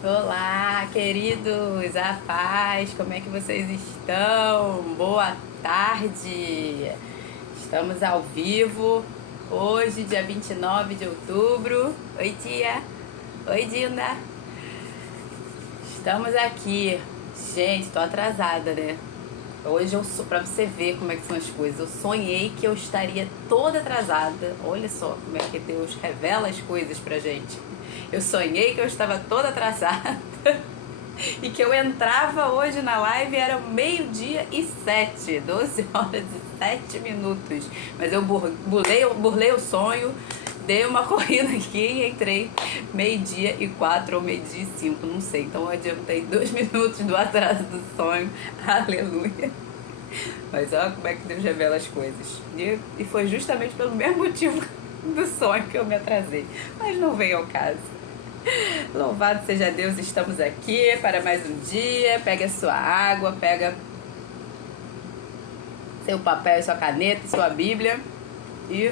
Olá, queridos, a paz, como é que vocês estão? Boa tarde! Estamos ao vivo, hoje, dia 29 de outubro. Oi, tia! Oi, Dinda! Estamos aqui. Gente, tô atrasada, né? Hoje pra você ver como é que são as coisas, eu sonhei que eu estaria toda atrasada. Olha só como é que Deus revela as coisas pra gente. Eu sonhei que eu estava toda atrasada e que eu entrava hoje na live, era 12h07, 12 horas e 7 minutos. Mas eu burlei o sonho, dei uma corrida aqui e entrei 12h04 ou 12h05, não sei. Então eu adiantei 2 minutos do atraso do sonho. Aleluia. Mas olha como é que Deus revela as coisas. E foi justamente pelo mesmo motivo do sonho que eu me atrasei. Mas não veio ao caso. Louvado seja Deus, estamos aqui para mais um dia. Pega a sua água, pega seu papel, sua caneta, sua Bíblia e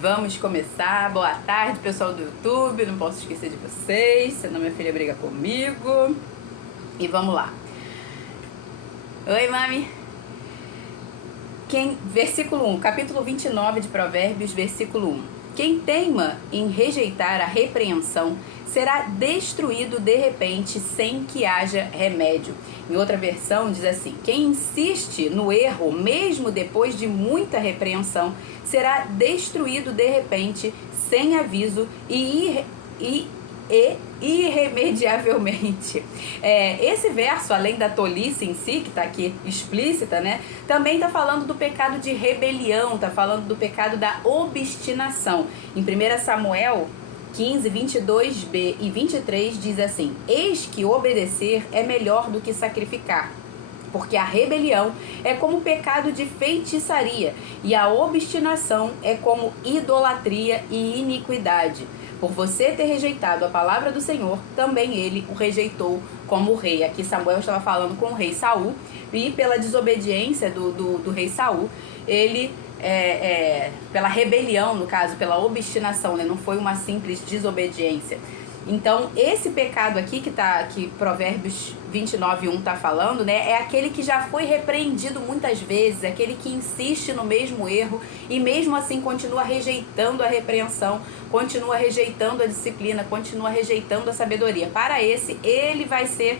vamos começar. Boa tarde, pessoal do YouTube, não posso esquecer de vocês, senão minha filha briga comigo. E vamos lá. Oi, mami. Versículo 1, capítulo 29 de Provérbios, versículo 1. Quem teima em rejeitar a repreensão será destruído de repente sem que haja remédio. Em outra versão diz assim: quem insiste no erro mesmo depois de muita repreensão será destruído de repente sem aviso e irremediavelmente. Esse verso, além da tolice em si, que está aqui explícita, né, também está falando do pecado de rebelião, está falando do pecado da obstinação. Em 1 Samuel 15, 22b e 23 diz assim: eis que obedecer é melhor do que sacrificar, porque a rebelião é como pecado de feitiçaria e a obstinação é como idolatria e iniquidade. Por você ter rejeitado a palavra do Senhor, também ele o rejeitou como rei. Aqui Samuel estava falando com o rei Saul, e pela desobediência do rei Saul, ele, pela rebelião, no caso, pela obstinação, né? Não foi uma simples desobediência. Então, esse pecado aqui que Provérbios 29:1 está falando, né, é aquele que já foi repreendido muitas vezes, aquele que insiste no mesmo erro e mesmo assim continua rejeitando a repreensão, continua rejeitando a disciplina, continua rejeitando a sabedoria. Para esse, ele vai ser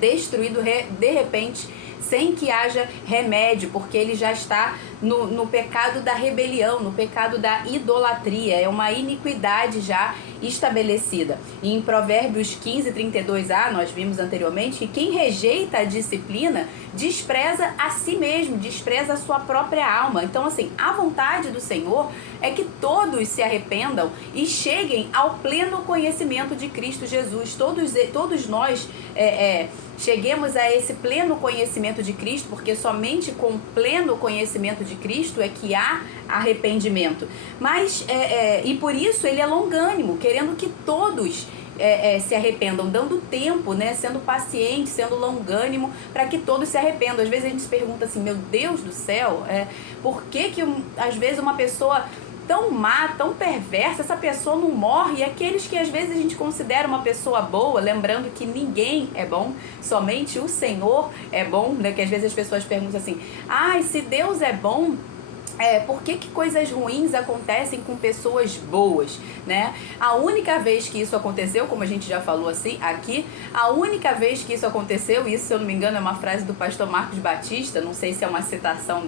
destruído de repente, sem que haja remédio, porque ele já está no pecado da rebelião, no pecado da idolatria, é uma iniquidade já estabelecida. E em Provérbios 15:32a, nós vimos anteriormente que quem rejeita a disciplina despreza a si mesmo, despreza a sua própria alma. Então, assim, a vontade do Senhor é que todos se arrependam e cheguem ao pleno conhecimento de Cristo Jesus. Todos nós cheguemos a esse pleno conhecimento de Cristo, porque somente com pleno conhecimento de Cristo é que há arrependimento. Mas, e por isso ele é longânimo, querendo que todos se arrependam, dando tempo, né, sendo paciente, sendo longânimo, para que todos se arrependam. Às vezes a gente se pergunta assim: meu Deus do céu, por que às vezes uma pessoa tão má, tão perversa, essa pessoa não morre? E aqueles que às vezes a gente considera uma pessoa boa, lembrando que ninguém é bom, somente o Senhor é bom, né? Que às vezes as pessoas perguntam assim: se Deus é bom, por que coisas ruins acontecem com pessoas boas, né? A única vez que isso aconteceu, como a gente já falou assim aqui, a única vez que isso aconteceu, isso, se eu não me engano, é uma frase do pastor Marcos Batista, não sei se é uma citação,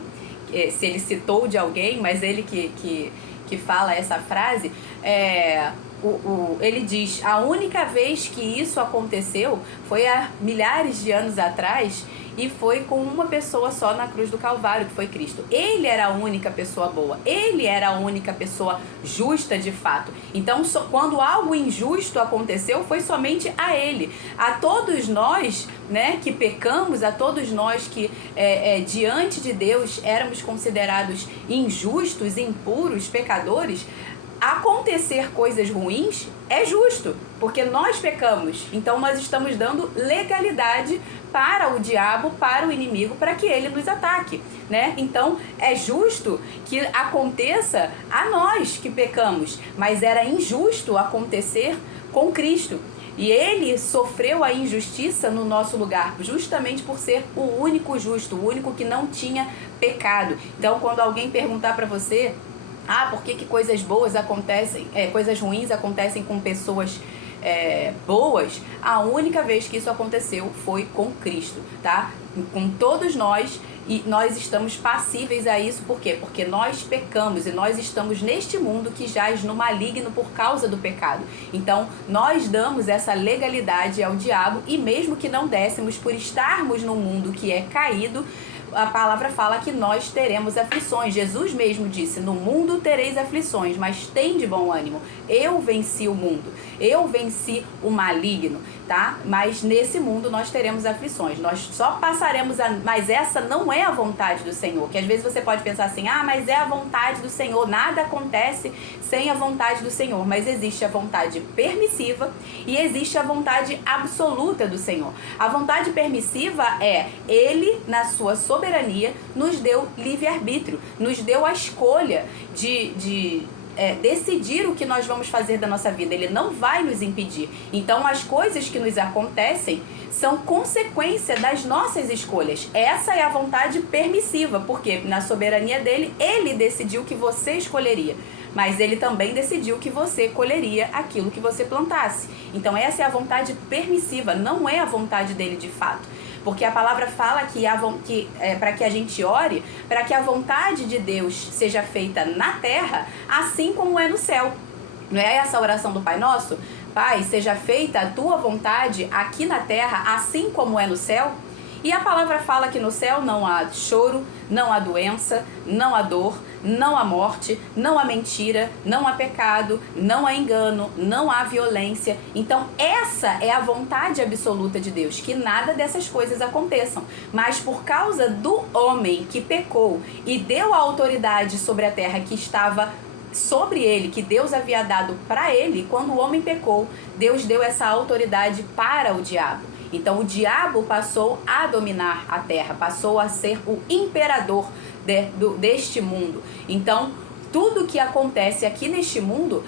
se ele citou de alguém, mas ele que fala essa frase, ele diz: a única vez que isso aconteceu foi há milhares de anos atrás, e foi com uma pessoa só na cruz do Calvário, que foi Cristo. Ele era a única pessoa boa, ele era a única pessoa justa de fato. Então, quando algo injusto aconteceu, foi somente a ele. A todos nós, né, que pecamos, a todos nós que diante de Deus éramos considerados injustos, impuros, pecadores, acontecer coisas ruins é justo, porque nós pecamos. Então nós estamos dando legalidade para o diabo, para o inimigo, para que ele nos ataque, né? Então é justo que aconteça a nós que pecamos, mas era injusto acontecer com Cristo. E ele sofreu a injustiça no nosso lugar, justamente por ser o único justo, o único que não tinha pecado. Então, quando alguém perguntar para você, por que coisas boas acontecem, coisas ruins acontecem com pessoas boas, a única vez que isso aconteceu foi com Cristo, tá? Com todos nós. E nós estamos passíveis a isso, por quê? Porque nós pecamos e nós estamos neste mundo que jaz no maligno por causa do pecado. Então, nós damos essa legalidade ao diabo, e mesmo que não dessemos, por estarmos num mundo que é caído, a palavra fala que nós teremos aflições. Jesus mesmo disse: no mundo tereis aflições, mas tende bom ânimo. Eu venci o mundo, eu venci o maligno, tá? Mas nesse mundo nós teremos aflições, nós só passaremos mas essa não é a vontade do Senhor. Que às vezes você pode pensar assim: mas é a vontade do Senhor, nada acontece sem a vontade do Senhor. Mas existe a vontade permissiva e existe a vontade absoluta do Senhor. A vontade permissiva é Ele, na sua soberania, nos deu livre-arbítrio, nos deu a escolha de decidir o que nós vamos fazer da nossa vida. Ele não vai nos impedir. Então, as coisas que nos acontecem são consequência das nossas escolhas. Essa é a vontade permissiva, porque na soberania dele, ele decidiu que você escolheria, mas ele também decidiu que você colheria aquilo que você plantasse. Então, essa é a vontade permissiva, não é a vontade dele de fato. Porque a palavra fala que para que a gente ore, para que a vontade de Deus seja feita na terra, assim como é no céu. Não é essa a oração do Pai Nosso? Pai, seja feita a tua vontade aqui na terra, assim como é no céu. E a palavra fala que no céu não há choro, não há doença, não há dor, não há morte, não há mentira, não há pecado, não há engano, não há violência. Então essa é a vontade absoluta de Deus, que nada dessas coisas aconteçam. Mas por causa do homem que pecou e deu a autoridade sobre a terra que estava sobre ele, que Deus havia dado para ele, quando o homem pecou, Deus deu essa autoridade para o diabo. Então o diabo passou a dominar a terra, passou a ser o imperador deste mundo. Então tudo que acontece aqui neste mundo,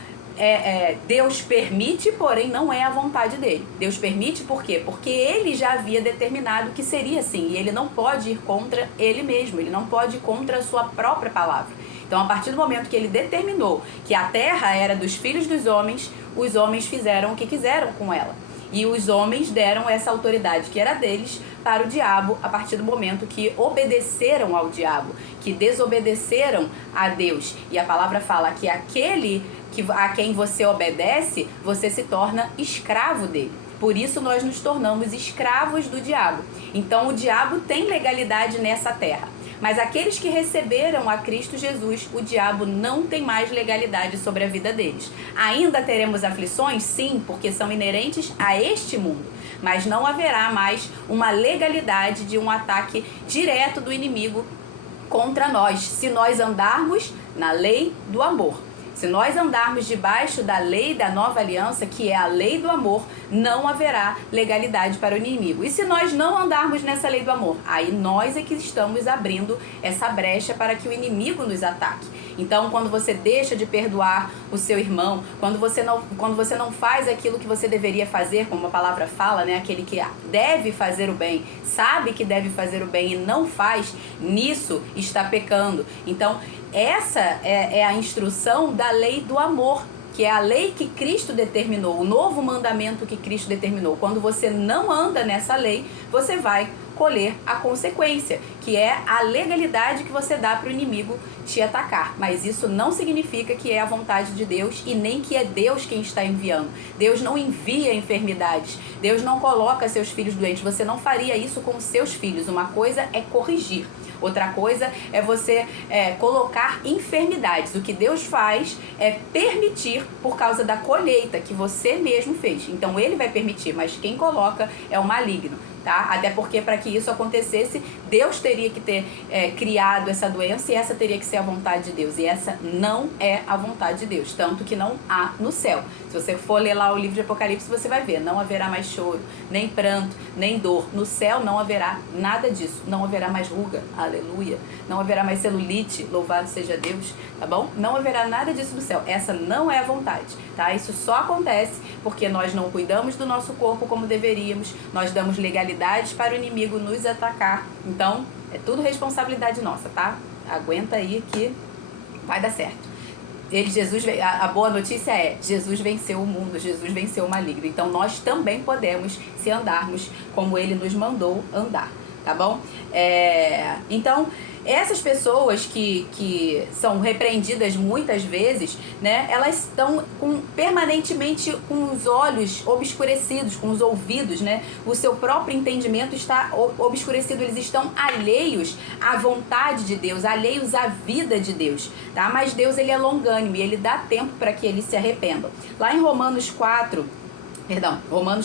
Deus permite, porém não é a vontade dele. Deus permite por quê? Porque ele já havia determinado que seria assim, e ele não pode ir contra ele mesmo, ele não pode ir contra a sua própria palavra. Então, a partir do momento que ele determinou que a terra era dos filhos dos homens, os homens fizeram o que quiseram com ela. E os homens deram essa autoridade que era deles para o diabo a partir do momento que obedeceram ao diabo, que desobedeceram a Deus. E a palavra fala que aquele a quem você obedece, você se torna escravo dele. Por isso nós nos tornamos escravos do diabo. Então o diabo tem legalidade nessa terra. Mas aqueles que receberam a Cristo Jesus, o diabo não tem mais legalidade sobre a vida deles. Ainda teremos aflições? Sim, porque são inerentes a este mundo. Mas não haverá mais uma legalidade de um ataque direto do inimigo contra nós, se nós andarmos na lei do amor. Se nós andarmos debaixo da lei da nova aliança, que é a lei do amor, não haverá legalidade para o inimigo. E se nós não andarmos nessa lei do amor, aí nós é que estamos abrindo essa brecha para que o inimigo nos ataque. Então, quando você deixa de perdoar o seu irmão, quando você não faz aquilo que você deveria fazer, como a palavra fala, né? Aquele que deve fazer o bem, sabe que deve fazer o bem e não faz, nisso está pecando. Então, essa é a instrução da lei do amor, que é a lei que Cristo determinou, o novo mandamento que Cristo determinou. Quando você não anda nessa lei, você vai colher a consequência, que é a legalidade que você dá para o inimigo te atacar. Mas isso não significa que é a vontade de Deus e nem que é Deus quem está enviando. Deus não envia enfermidades. Deus não coloca seus filhos doentes. Você não faria isso com seus filhos. Uma coisa é corrigir. Outra coisa é você colocar enfermidades. O que Deus faz é permitir por causa da colheita que você mesmo fez. Então ele vai permitir, mas quem coloca é o maligno. tá? Até porque para que isso acontecesse, Deus teria que ter criado essa doença e essa teria que ser a vontade de Deus. E essa não é a vontade de Deus, tanto que não há no céu. Se você for ler lá o livro de Apocalipse, você vai ver, não haverá mais choro, nem pranto, nem dor. No céu não haverá nada disso, não haverá mais ruga, aleluia. Não haverá mais celulite, louvado seja Deus, tá bom? Não haverá nada disso no céu, essa não é a vontade, tá? Isso só acontece porque nós não cuidamos do nosso corpo como deveríamos, nós damos legalidades para o inimigo nos atacar, então é tudo responsabilidade nossa, tá? Aguenta aí que vai dar certo. A boa notícia é, Jesus venceu o mundo, Jesus venceu o maligno. Então nós também podemos, se andarmos como ele nos mandou andar, tá bom? Então, essas pessoas que são repreendidas muitas vezes, né, elas estão permanentemente com os olhos obscurecidos, com os ouvidos, né, o seu próprio entendimento está obscurecido, eles estão alheios à vontade de Deus, alheios à vida de Deus, tá? Mas Deus, ele é longânimo e ele dá tempo para que eles se arrependam. Lá em Romanos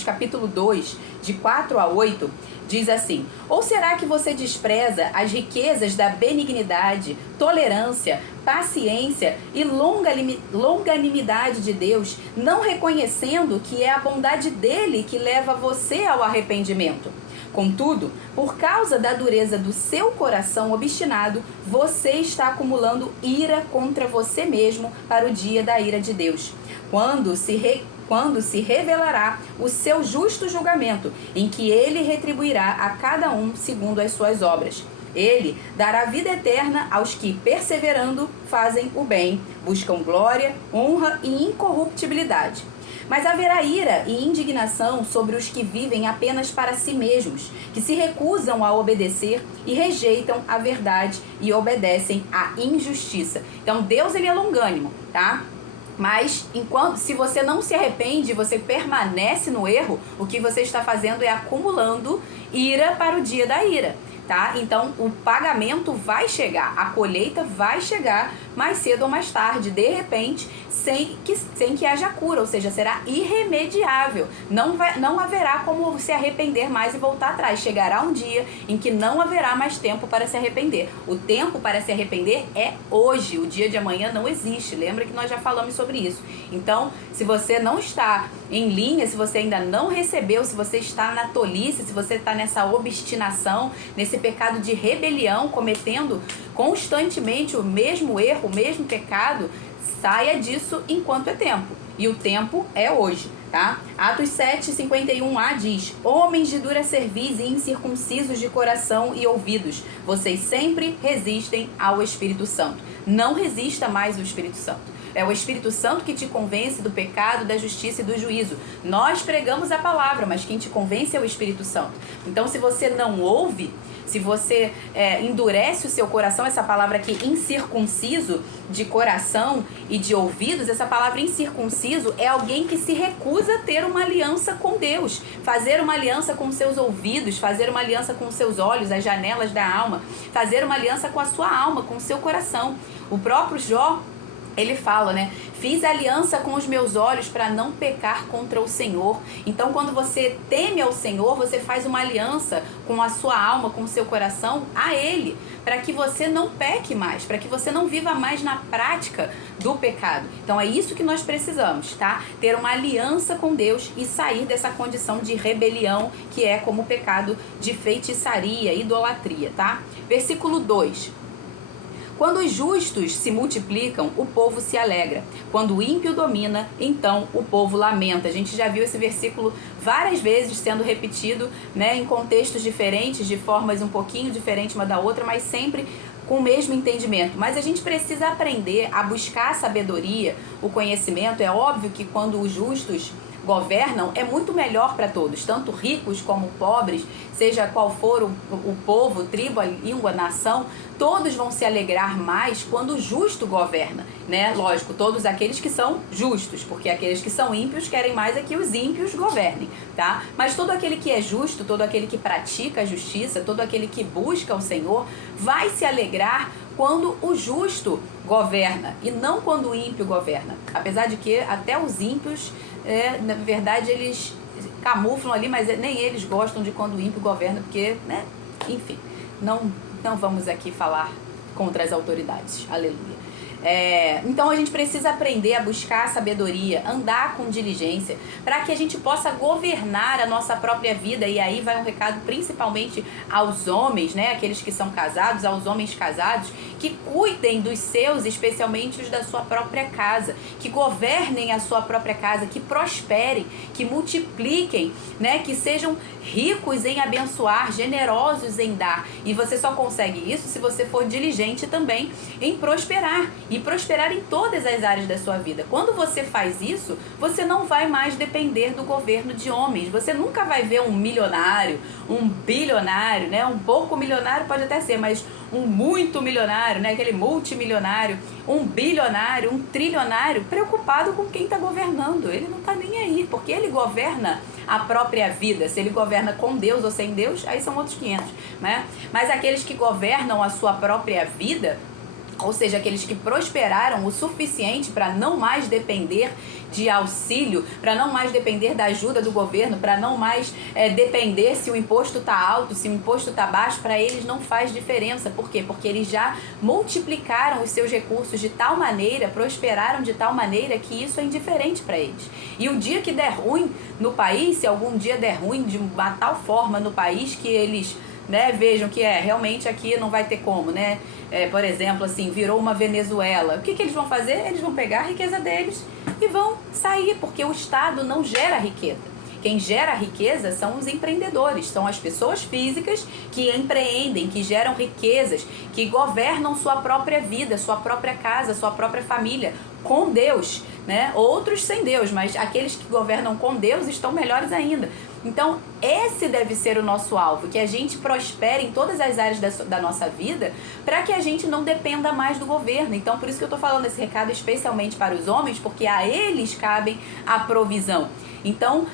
capítulo 2, de 4 a 8, diz assim: ou será que você despreza as riquezas da benignidade, tolerância, paciência e longanimidade de Deus, não reconhecendo que é a bondade dele que leva você ao arrependimento? Contudo, por causa da dureza do seu coração obstinado, você está acumulando ira contra você mesmo para o dia da ira de Deus, quando se revelará o seu justo julgamento, em que ele retribuirá a cada um segundo as suas obras. Ele dará vida eterna aos que, perseverando, fazem o bem, buscam glória, honra e incorruptibilidade. Mas haverá ira e indignação sobre os que vivem apenas para si mesmos, que se recusam a obedecer e rejeitam a verdade e obedecem à injustiça. Então Deus, ele é longânimo, tá? Mas se você não se arrepende, você permanece no erro, o que você está fazendo é acumulando ira para o dia da ira, tá? Então o pagamento vai chegar, a colheita vai chegar mais cedo ou mais tarde, de repente, sem que haja cura, ou seja, será irremediável. Não haverá como se arrepender mais e voltar atrás. Chegará um dia em que não haverá mais tempo para se arrepender. O tempo para se arrepender é hoje, o dia de amanhã não existe. Lembra que nós já falamos sobre isso. Então, se você não está em linha, se você ainda não recebeu, se você está na tolice, se você está nessa obstinação, nesse pecado de rebelião, cometendo constantemente o mesmo erro, o mesmo pecado, saia disso enquanto é tempo. E o tempo é hoje, tá? Atos 7:51a diz: homens de dura cerviz e incircuncisos de coração e ouvidos, vocês sempre resistem ao Espírito Santo. Não resista mais ao Espírito Santo. É o Espírito Santo que te convence do pecado, da justiça e do juízo. Nós pregamos a palavra, mas quem te convence é o Espírito Santo. Então, se você não ouve, se você endurece o seu coração, essa palavra aqui, incircunciso, de coração e de ouvidos, essa palavra incircunciso é alguém que se recusa a ter uma aliança com Deus, fazer uma aliança com seus ouvidos, fazer uma aliança com seus olhos, as janelas da alma, fazer uma aliança com a sua alma, com o seu coração. O próprio Jó, ele fala, né? Fiz aliança com os meus olhos para não pecar contra o Senhor. Então, quando você teme ao Senhor, você faz uma aliança com a sua alma, com o seu coração, a Ele, para que você não peque mais, para que você não viva mais na prática do pecado. Então, é isso que nós precisamos, tá? Ter uma aliança com Deus e sair dessa condição de rebelião, que é como o pecado de feitiçaria, idolatria, tá? Versículo 2. Quando os justos se multiplicam, o povo se alegra. Quando o ímpio domina, então o povo lamenta. A gente já viu esse versículo várias vezes sendo repetido, né, em contextos diferentes, de formas um pouquinho diferentes uma da outra, mas sempre com o mesmo entendimento. Mas a gente precisa aprender a buscar a sabedoria, o conhecimento. É óbvio que quando os justos governam, é muito melhor para todos, tanto ricos como pobres, seja qual for o povo, tribo, a língua, a nação, todos vão se alegrar mais quando o justo governa, né? Lógico, todos aqueles que são justos, porque aqueles que são ímpios querem mais é que os ímpios governem, tá? Mas todo aquele que é justo, todo aquele que pratica a justiça, todo aquele que busca o Senhor, vai se alegrar quando o justo governa e não quando o ímpio governa. Apesar de que até os ímpios, na verdade, eles camuflam ali, mas nem eles gostam de quando o ímpio governa, porque, né? Enfim, não vamos aqui falar contra as autoridades. Aleluia. Então a gente precisa aprender a buscar a sabedoria, andar com diligência, para que a gente possa governar a nossa própria vida. E aí vai um recado principalmente aos homens, né? Aqueles que são casados, aos homens casados, que cuidem dos seus, especialmente os da sua própria casa, que governem a sua própria casa, que prosperem, que multipliquem, né? Que sejam ricos em abençoar, generosos em dar. E você só consegue isso se você for diligente também em prosperar, e prosperar em todas as áreas da sua vida. Quando você faz isso, você não vai mais depender do governo de homens. Você nunca vai ver um milionário, um bilionário, né? Um pouco milionário pode até ser, mas um muito milionário, né? Aquele multimilionário, um bilionário, um trilionário, preocupado com quem está governando. Ele não está nem aí, porque ele governa a própria vida. Se ele governa com Deus ou sem Deus, aí são outros 500, né? Mas aqueles que governam a sua própria vida, ou seja, aqueles que prosperaram o suficiente para não mais depender de auxílio, para não mais depender da ajuda do governo, para não mais depender se o imposto está alto, se o imposto está baixo, para eles não faz diferença. Por quê? Porque eles já multiplicaram os seus recursos de tal maneira, prosperaram de tal maneira que isso é indiferente para eles. E o dia que der ruim no país, se algum dia der ruim de uma tal forma no país que eles, né, vejam que realmente aqui não vai ter como, né? Por exemplo, assim, virou uma Venezuela. O que eles vão fazer? Eles vão pegar a riqueza deles e vão sair, porque o Estado não gera riqueza. Quem gera riqueza são os empreendedores, são as pessoas físicas que empreendem, que geram riquezas, que governam sua própria vida, sua própria casa, sua própria família, com Deus, né? Outros sem Deus, mas aqueles que governam com Deus estão melhores ainda. Então, esse deve ser o nosso alvo, que a gente prospere em todas as áreas da nossa vida, para que a gente não dependa mais do governo. Então, por isso que eu estou falando esse recado especialmente para os homens, porque a eles cabem a provisão. Então,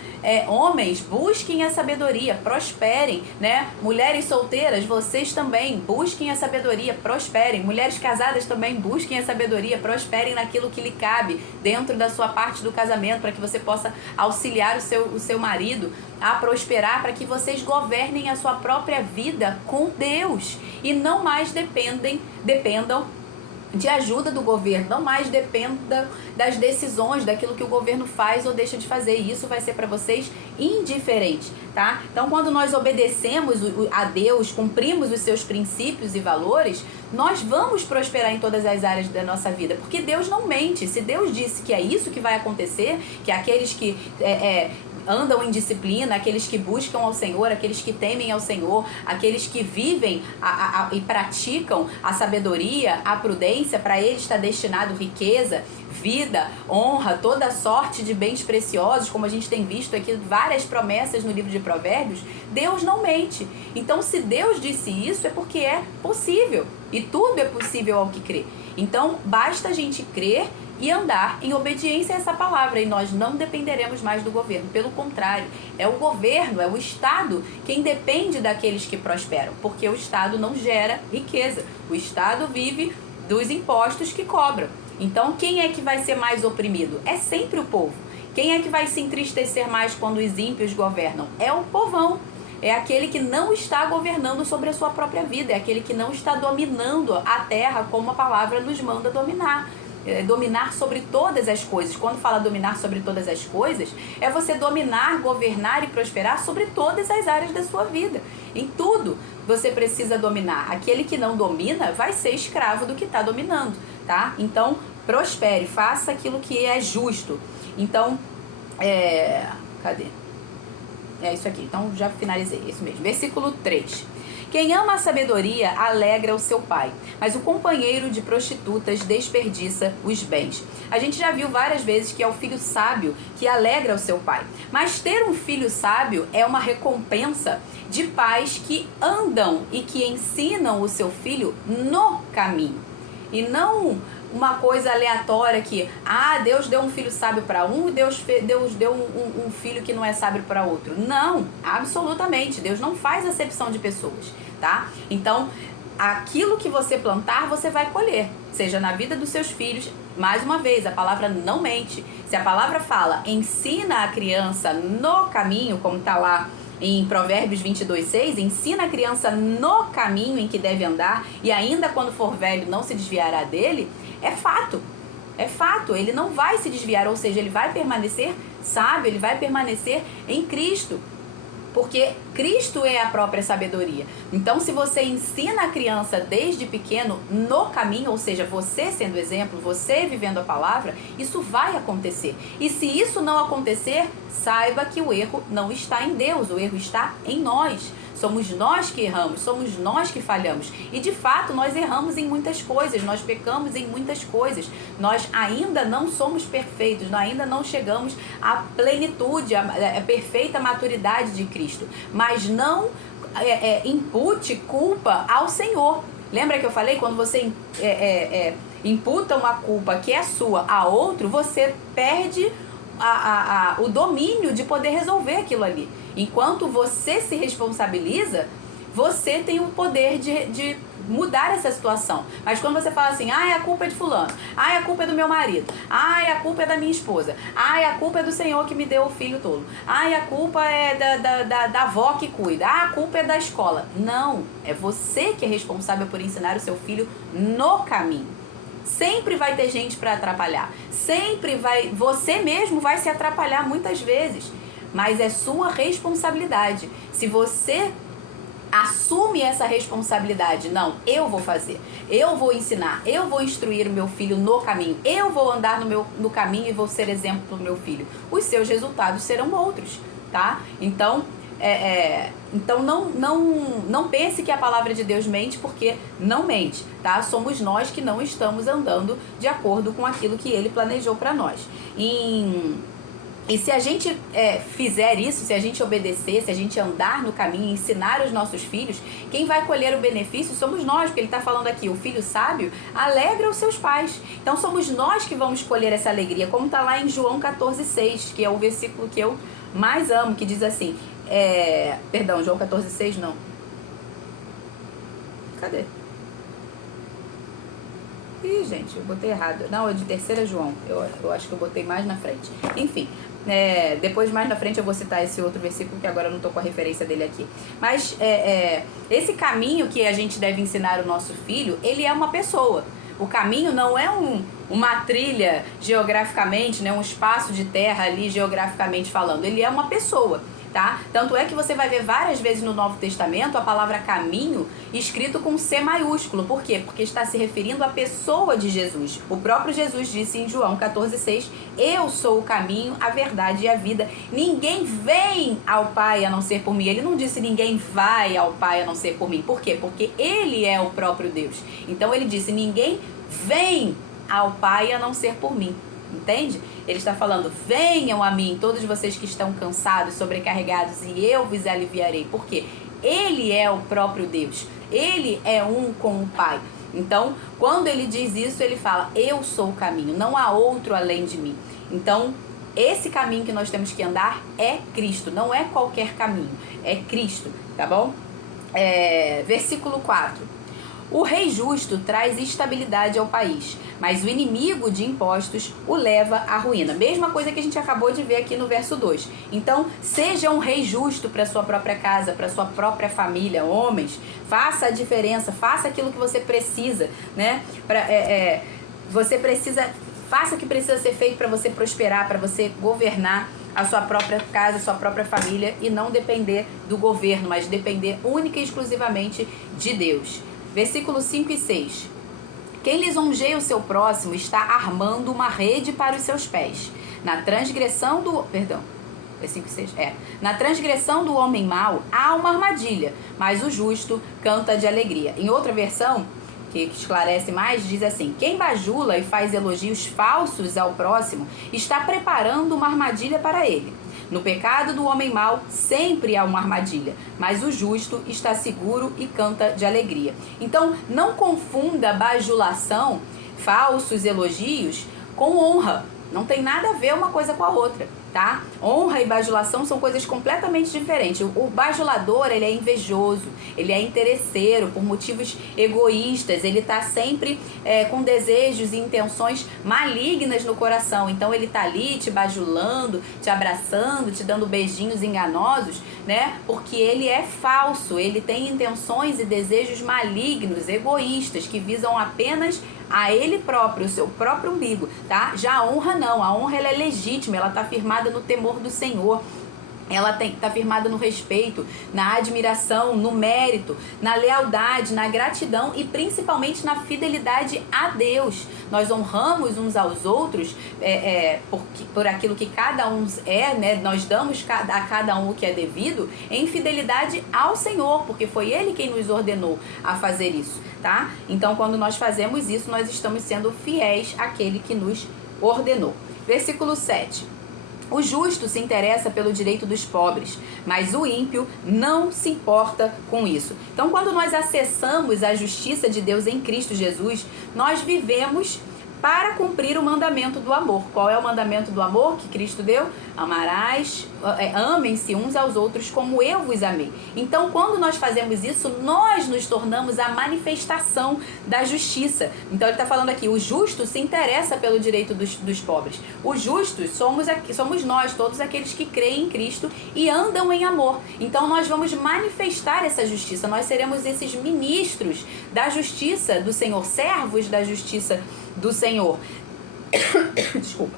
homens, busquem a sabedoria, prosperem, né? Mulheres solteiras, vocês também, busquem a sabedoria, prosperem. Mulheres casadas também, busquem a sabedoria, prosperem naquilo que lhe cabe, dentro da sua parte do casamento, para que você possa auxiliar o seu marido a prosperar, para que vocês governem a sua própria vida com Deus e não mais dependam de ajuda do governo, não mais dependa das decisões, daquilo que o governo faz ou deixa de fazer. E isso vai ser para vocês indiferente, tá? Então, quando nós obedecemos a Deus, cumprimos os seus princípios e valores, nós vamos prosperar em todas as áreas da nossa vida, porque Deus não mente. Se Deus disse que é isso que vai acontecer, que aqueles que andam em disciplina, aqueles que buscam ao Senhor, aqueles que temem ao Senhor, aqueles que vivem e praticam a sabedoria, a prudência, para eles está destinado riqueza, vida, honra, toda sorte de bens preciosos, como a gente tem visto aqui várias promessas no livro de Provérbios. Deus não mente. Então, se Deus disse isso, é porque é possível, e tudo é possível ao que crê. Então, basta a gente crer e andar em obediência a essa palavra, e nós não dependeremos mais do governo. Pelo contrário, é o governo, é o Estado quem depende daqueles que prosperam, porque o Estado não gera riqueza. O Estado vive dos impostos que cobra. Então, quem é que vai ser mais oprimido? É sempre o povo. Quem é que vai se entristecer mais quando os ímpios governam? É o povão. É aquele que não está governando sobre a sua própria vida, é aquele que não está dominando a terra como a palavra nos manda dominar. Dominar sobre todas as coisas. Quando fala dominar sobre todas as coisas, é você dominar, governar e prosperar sobre todas as áreas da sua vida. Em tudo você precisa dominar. Aquele que não domina vai ser escravo do que está dominando, tá? Então, prospere, faça aquilo que é justo. Então, cadê? É isso aqui, então já finalizei, é isso mesmo. Versículo 3. Quem ama a sabedoria alegra o seu pai, mas o companheiro de prostitutas desperdiça os bens. A gente já viu várias vezes que é o filho sábio que alegra o seu pai. Mas ter um filho sábio é uma recompensa de pais que andam e que ensinam o seu filho no caminho. E não uma coisa aleatória que, Deus deu um filho sábio para um e Deus deu um filho que não é sábio para outro. Não, absolutamente. Deus não faz acepção de pessoas, tá? Então, aquilo que você plantar, você vai colher, seja na vida dos seus filhos. Mais uma vez, a palavra não mente. Se a palavra fala, ensina a criança no caminho, como está lá em Provérbios 22:6, ensina a criança no caminho em que deve andar, e ainda quando for velho não se desviará dele, é fato. É fato, ele não vai se desviar, ou seja, ele vai permanecer sábio, ele vai permanecer em Cristo. Porque Cristo é a própria sabedoria. Então, se você ensina a criança desde pequeno no caminho, ou seja, você sendo exemplo, você vivendo a palavra, isso vai acontecer. E se isso não acontecer, saiba que o erro não está em Deus, o erro está em nós. Somos nós que erramos, somos nós que falhamos. E de fato, nós erramos em muitas coisas, nós pecamos em muitas coisas. Nós ainda não somos perfeitos, nós ainda não chegamos à plenitude, à perfeita maturidade de Cristo. Mas não impute culpa ao Senhor. Lembra que eu falei? Quando você imputa uma culpa que é sua a outro, você perde o domínio de poder resolver aquilo ali. Enquanto você se responsabiliza, você tem o poder de mudar essa situação. Mas quando você fala assim, a culpa é de fulano, a culpa é do meu marido, a culpa é da minha esposa, a culpa é do Senhor que me deu o filho tolo, a culpa é da avó que cuida, a culpa é da escola. Não, é você que é responsável por ensinar o seu filho no caminho. Sempre vai ter gente para atrapalhar, você mesmo vai se atrapalhar muitas vezes, mas é sua responsabilidade. Se você assume essa responsabilidade, não, eu vou fazer, eu vou ensinar, eu vou instruir o meu filho no caminho, eu vou andar no caminho e vou ser exemplo para o meu filho, os seus resultados serão outros, tá? Então, então não pense que a palavra de Deus mente, porque não mente, tá? Somos nós que não estamos andando de acordo com aquilo que Ele planejou para nós. E se a gente fizer isso, se a gente obedecer, se a gente andar no caminho, ensinar os nossos filhos, quem vai colher o benefício somos nós, porque ele está falando aqui, o filho sábio alegra os seus pais. Então somos nós que vamos colher essa alegria, como está lá em João 14:6, que é o versículo que eu mais amo, que diz assim, perdão, João 14:6 não. Cadê? Ih, gente, eu botei errado. Não, é de 3 João. Eu acho que eu botei mais na frente. Enfim, depois mais na frente eu vou citar esse outro versículo, que agora eu não estou com a referência dele aqui. Mas esse caminho que a gente deve ensinar o nosso filho, ele é uma pessoa. O caminho não é uma trilha geograficamente, né, um espaço de terra ali geograficamente falando. Ele é uma pessoa. Tá? Tanto é que você vai ver várias vezes no Novo Testamento a palavra caminho escrito com C maiúsculo. Por quê? Porque está se referindo à pessoa de Jesus. O próprio Jesus disse em João 14:6, eu sou o caminho, a verdade e a vida. Ninguém vem ao Pai a não ser por mim. Ele não disse ninguém vai ao Pai a não ser por mim. Por quê? Porque Ele é o próprio Deus. Então ele disse, ninguém vem ao Pai a não ser por mim. Entende? Ele está falando, venham a mim, todos vocês que estão cansados, sobrecarregados, e eu vos aliviarei. Por quê? Ele é o próprio Deus. Ele é um com o Pai. Então, quando ele diz isso, ele fala, eu sou o caminho, não há outro além de mim. Então, esse caminho que nós temos que andar é Cristo, não é qualquer caminho, é Cristo, tá bom? Versículo 4. O rei justo traz estabilidade ao país, mas o inimigo de impostos o leva à ruína. Mesma coisa que a gente acabou de ver aqui no verso 2. Então, seja um rei justo para sua própria casa, para sua própria família, homens. Faça a diferença, faça aquilo que você precisa, né? Você precisa, faça o que precisa ser feito para você prosperar, para você governar a sua própria casa, a sua própria família e não depender do governo, mas depender única e exclusivamente de Deus. Versículos 5 e 6. Quem lisonjeia o seu próximo está armando uma rede para os seus pés. Na transgressão do... Perdão. Versículo 6. Na transgressão do homem mau há uma armadilha, mas o justo canta de alegria. Em outra versão, que esclarece mais, diz assim, quem bajula e faz elogios falsos ao próximo está preparando uma armadilha para ele. No pecado do homem mau sempre há uma armadilha, mas o justo está seguro e canta de alegria. Então, não confunda bajulação, falsos elogios, com honra. Não tem nada a ver uma coisa com a outra, tá? Honra e bajulação são coisas completamente diferentes. O bajulador, ele é invejoso, ele é interesseiro por motivos egoístas, ele tá sempre com desejos e intenções malignas no coração. Então ele tá ali te bajulando, te abraçando, te dando beijinhos enganosos, né? Porque ele é falso, ele tem intenções e desejos malignos, egoístas, que visam apenas a ele próprio, o seu próprio umbigo, tá? Já a honra não, a honra ela é legítima, ela tá firmada no temor do Senhor. Ela tá firmada no respeito, na admiração, no mérito, na lealdade, na gratidão e principalmente na fidelidade a Deus. Nós honramos uns aos outros por aquilo que cada um é, né? Nós damos a cada um o que é devido em fidelidade ao Senhor, porque foi Ele quem nos ordenou a fazer isso, tá? Então, quando nós fazemos isso, nós estamos sendo fiéis àquele que nos ordenou. Versículo 7. O justo se interessa pelo direito dos pobres, mas o ímpio não se importa com isso. Então, quando nós acessamos a justiça de Deus em Cristo Jesus, nós vivemos para cumprir o mandamento do amor. Qual é o mandamento do amor que Cristo deu? Amem-se uns aos outros como eu vos amei. Então, quando nós fazemos isso, nós nos tornamos a manifestação da justiça. Então, ele está falando aqui, o justo se interessa pelo direito dos pobres. Os justos somos nós, todos aqueles que creem em Cristo e andam em amor. Então, nós vamos manifestar essa justiça. Nós seremos esses ministros da justiça do Senhor, servos da justiça do Senhor. Desculpa.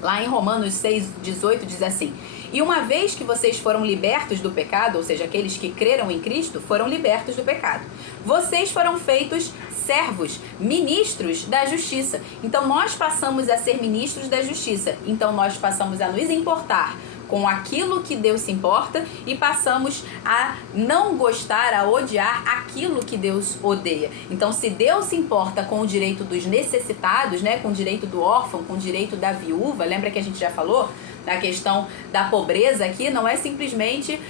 Lá em Romanos 6,18 diz assim: e uma vez que vocês foram libertos do pecado, ou seja, aqueles que creram em Cristo, foram libertos do pecado. Vocês foram feitos servos, ministros da justiça. Então nós passamos a ser ministros da justiça. Então nós passamos a nos importar com aquilo que Deus se importa e passamos a não gostar, a odiar aquilo que Deus odeia. Então, se Deus se importa com o direito dos necessitados, né, com o direito do órfão, com o direito da viúva, lembra que a gente já falou da questão da pobreza aqui? Não é simplesmente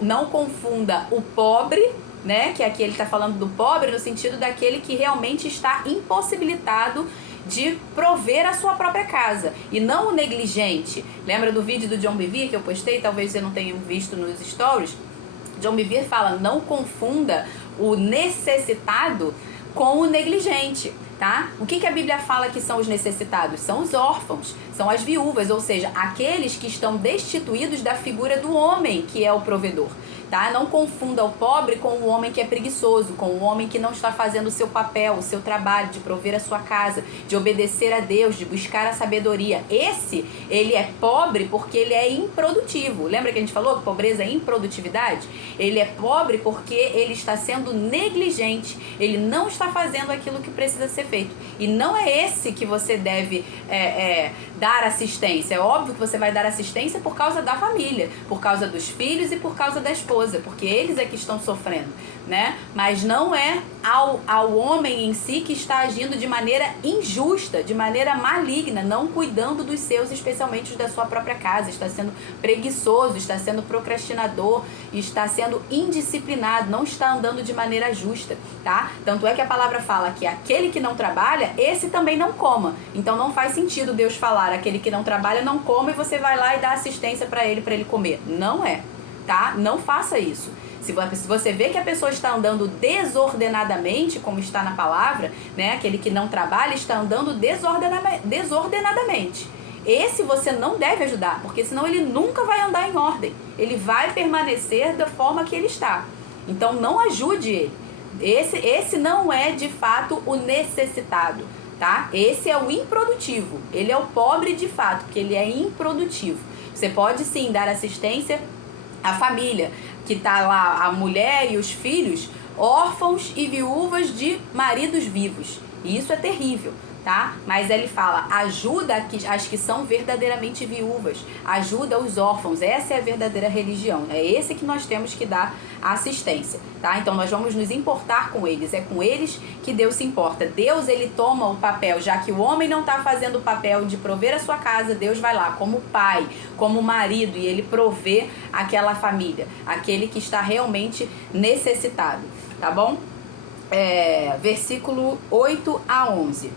não confunda o pobre, né, que aqui ele está falando do pobre no sentido daquele que realmente está impossibilitado de prover a sua própria casa, e não o negligente. Lembra do vídeo do John Bevere que eu postei? Talvez você não tenha visto nos stories. John Bevere fala, não confunda o necessitado com o negligente, tá? O que a Bíblia fala que são os necessitados? São os órfãos, são as viúvas, ou seja, aqueles que estão destituídos da figura do homem, que é o provedor. Tá? Não confunda o pobre com o homem que é preguiçoso, com o homem que não está fazendo o seu papel, o seu trabalho de prover a sua casa, de obedecer a Deus, de buscar a sabedoria. Ele é pobre porque ele é improdutivo. Lembra que a gente falou que pobreza é improdutividade? Ele é pobre porque ele está sendo negligente, ele não está fazendo aquilo que precisa ser feito. E não é esse que você deve dar assistência. É óbvio que você vai dar assistência por causa da família, por causa dos filhos e por causa da esposa, porque eles é que estão sofrendo, né? Mas não é ao homem em si que está agindo de maneira injusta, de maneira maligna, não cuidando dos seus, especialmente os da sua própria casa. Está sendo preguiçoso, está sendo procrastinador, está sendo indisciplinado, não está andando de maneira justa, tá? Tanto é que a palavra fala que aquele que não trabalha, esse também não coma. Então não faz sentido Deus falar, aquele que não trabalha não coma, e você vai lá e dá assistência para ele comer. Não é. Tá? Não faça isso. Se você vê que a pessoa está andando desordenadamente, como está na palavra, né? Aquele que não trabalha está andando desordenadamente. Esse você não deve ajudar, porque senão ele nunca vai andar em ordem. Ele vai permanecer da forma que ele está. Então não ajude ele. Esse não é de fato o necessitado, tá? Esse é o improdutivo. Ele é o pobre de fato, porque ele é improdutivo. Você pode sim dar assistência a família, que está lá a mulher e os filhos, órfãos e viúvas de maridos vivos. E isso é terrível, tá? Mas ele fala, ajuda as que são verdadeiramente viúvas, ajuda os órfãos. Essa é a verdadeira religião, é esse que nós temos que dar assistência, tá? Então nós vamos nos importar com eles, é com eles que Deus se importa. Deus, ele toma o papel, já que o homem não está fazendo o papel de prover a sua casa, Deus vai lá como pai, como marido, e ele provê aquela família, aquele que está realmente necessitado, tá bom? versículo 8 a 11.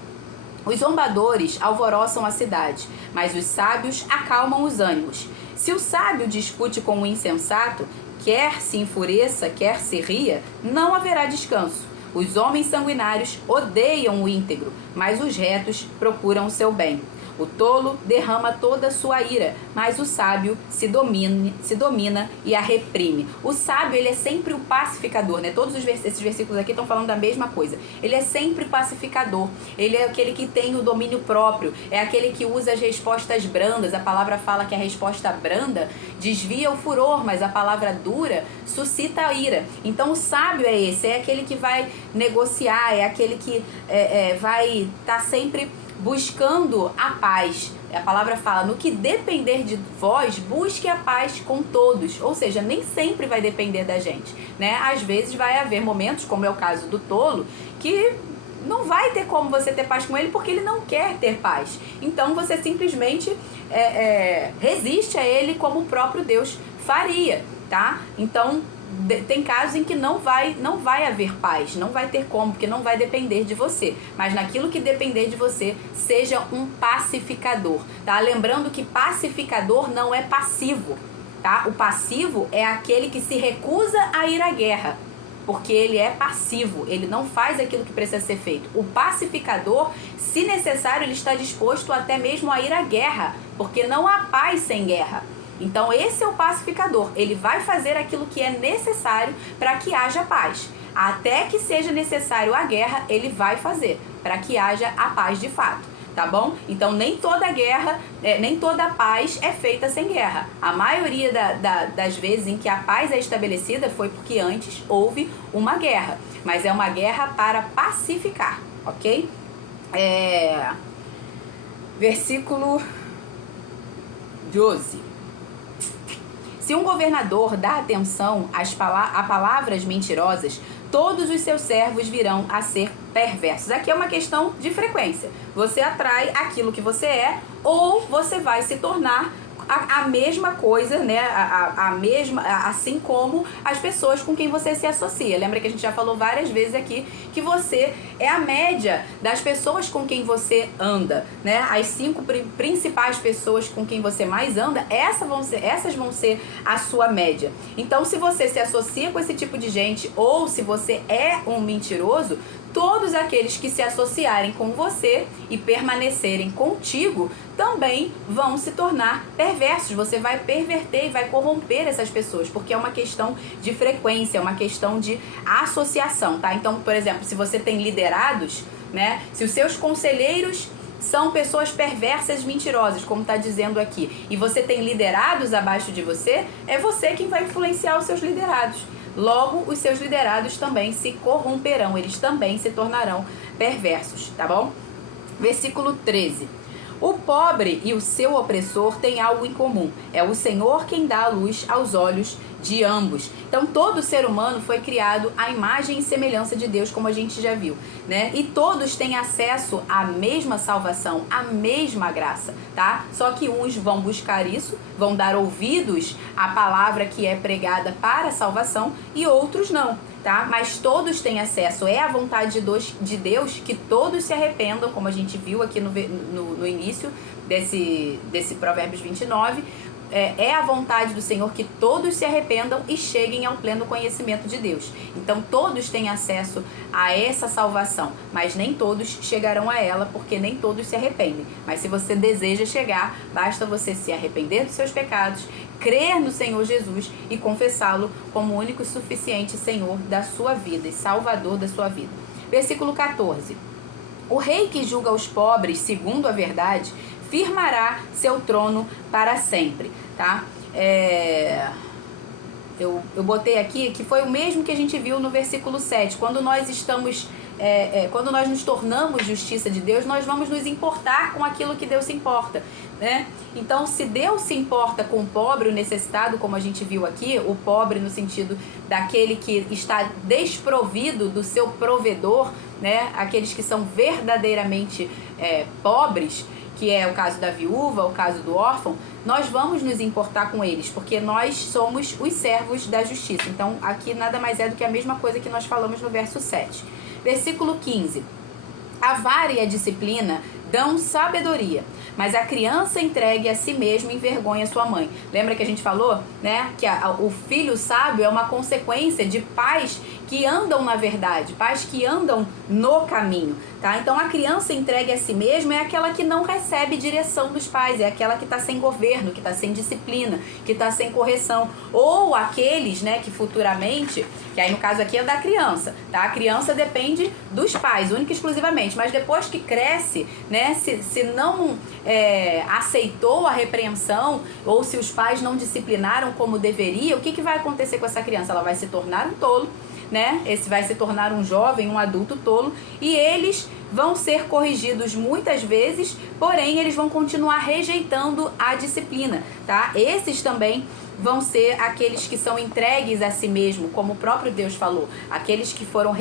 Os zombadores alvoroçam a cidade, mas os sábios acalmam os ânimos. Se o sábio discute com o insensato, quer se enfureça, quer se ria, não haverá descanso. Os homens sanguinários odeiam o íntegro, mas os retos procuram o seu bem. O tolo derrama toda a sua ira, mas o sábio se domina e a reprime. O sábio, ele é sempre o pacificador, né? Todos esses versículos aqui estão falando da mesma coisa. Ele é sempre pacificador. Ele é aquele que tem o domínio próprio. É aquele que usa as respostas brandas. A palavra fala que a resposta branda desvia o furor, mas a palavra dura suscita a ira. Então o sábio é esse, é aquele que vai negociar, é aquele que vai estar sempre buscando a paz. A palavra fala, no que depender de vós, busque a paz com todos. Ou seja, nem sempre vai depender da gente, né? Às vezes vai haver momentos, como é o caso do tolo, que não vai ter como você ter paz com ele porque ele não quer ter paz. Então você simplesmente resiste a ele como o próprio Deus faria, tá? Então tem casos em que não vai haver paz, não vai ter como, porque não vai depender de você. Mas naquilo que depender de você, seja um pacificador, tá? Lembrando que pacificador não é passivo, tá? O passivo é aquele que se recusa a ir à guerra, porque ele é passivo, ele não faz aquilo que precisa ser feito. O pacificador, se necessário, ele está disposto até mesmo a ir à guerra, porque não há paz sem guerra. Então esse é o pacificador, ele vai fazer aquilo que é necessário para que haja paz. Até que seja necessário a guerra, ele vai fazer, para que haja a paz de fato, tá bom? Então nem toda guerra, nem toda paz é feita sem guerra. A maioria das vezes em que a paz é estabelecida foi porque antes houve uma guerra, mas é uma guerra para pacificar, ok? Versículo 12. Se um governador dá atenção a palavras mentirosas, todos os seus servos virão a ser perversos. Aqui é uma questão de frequência. Você atrai aquilo que você é, ou você vai se tornar a mesma coisa, né? Assim como as pessoas com quem você se associa. Lembra que a gente já falou várias vezes aqui que você é a média das pessoas com quem você anda, né? As 5 principais pessoas com quem você mais anda, essas vão ser a sua média. Então, se você se associa com esse tipo de gente, ou se você é um mentiroso, todos aqueles que se associarem com você e permanecerem contigo também vão se tornar perversos. Você vai perverter e vai corromper essas pessoas, porque é uma questão de frequência, é uma questão de associação, tá? Então, por exemplo, se você tem liderados, né? Se os seus conselheiros são pessoas perversas, mentirosas, como está dizendo aqui, e você tem liderados abaixo de você, é você quem vai influenciar os seus liderados. Logo, os seus liderados também se corromperão, eles também se tornarão perversos, tá bom? Versículo 13. O pobre e o seu opressor têm algo em comum. É o Senhor quem dá a luz aos olhos de ambos. Então, todo ser humano foi criado à imagem e semelhança de Deus, como a gente já viu, né? E todos têm acesso à mesma salvação, à mesma graça, tá? Só que uns vão buscar isso, vão dar ouvidos à palavra que é pregada para a salvação e outros não, tá? Mas todos têm acesso. É a vontade de Deus que todos se arrependam, como a gente viu aqui no início desse Provérbios 29. É a vontade do Senhor que todos se arrependam e cheguem ao pleno conhecimento de Deus. Então todos têm acesso a essa salvação, mas nem todos chegarão a ela, porque nem todos se arrependem. Mas se você deseja chegar, basta você se arrepender dos seus pecados, crer no Senhor Jesus e confessá-lo como o único e suficiente Senhor da sua vida e Salvador da sua vida. Versículo 14. O rei que julga os pobres segundo a verdade firmará seu trono para sempre, tá? Eu botei aqui que foi o mesmo que a gente viu no versículo 7. Quando nós estamos, quando nós nos tornamos justiça de Deus, nós vamos nos importar com aquilo que Deus se importa, né? Então, se Deus se importa com o pobre, o necessitado, como a gente viu aqui, o pobre no sentido daquele que está desprovido do seu provedor, né? Aqueles que são verdadeiramente pobres, que é o caso da viúva, o caso do órfão, nós vamos nos importar com eles, porque nós somos os servos da justiça. Então, aqui nada mais é do que a mesma coisa que nós falamos no verso 7. Versículo 15. A vara e a disciplina dão sabedoria, mas a criança entregue a si mesmo envergonha sua mãe. Lembra que a gente falou, né, que o filho sábio é uma consequência de pais que andam na verdade, pais que andam no caminho, tá? Então a criança entregue a si mesma é aquela que não recebe direção dos pais, é aquela que está sem governo, que está sem disciplina, que está sem correção, ou aqueles, né, que futuramente, que aí no caso aqui é da criança, tá? A criança depende dos pais, única e exclusivamente, mas depois que cresce, né, se não aceitou a repreensão, ou se os pais não disciplinaram como deveria, o que vai acontecer com essa criança? Ela vai se tornar um tolo, né? Esse vai se tornar um jovem, um adulto tolo, e eles vão ser corrigidos muitas vezes, porém eles vão continuar rejeitando a disciplina, tá? Esses também vão ser aqueles que são entregues a si mesmo, como o próprio Deus falou. Aqueles que foram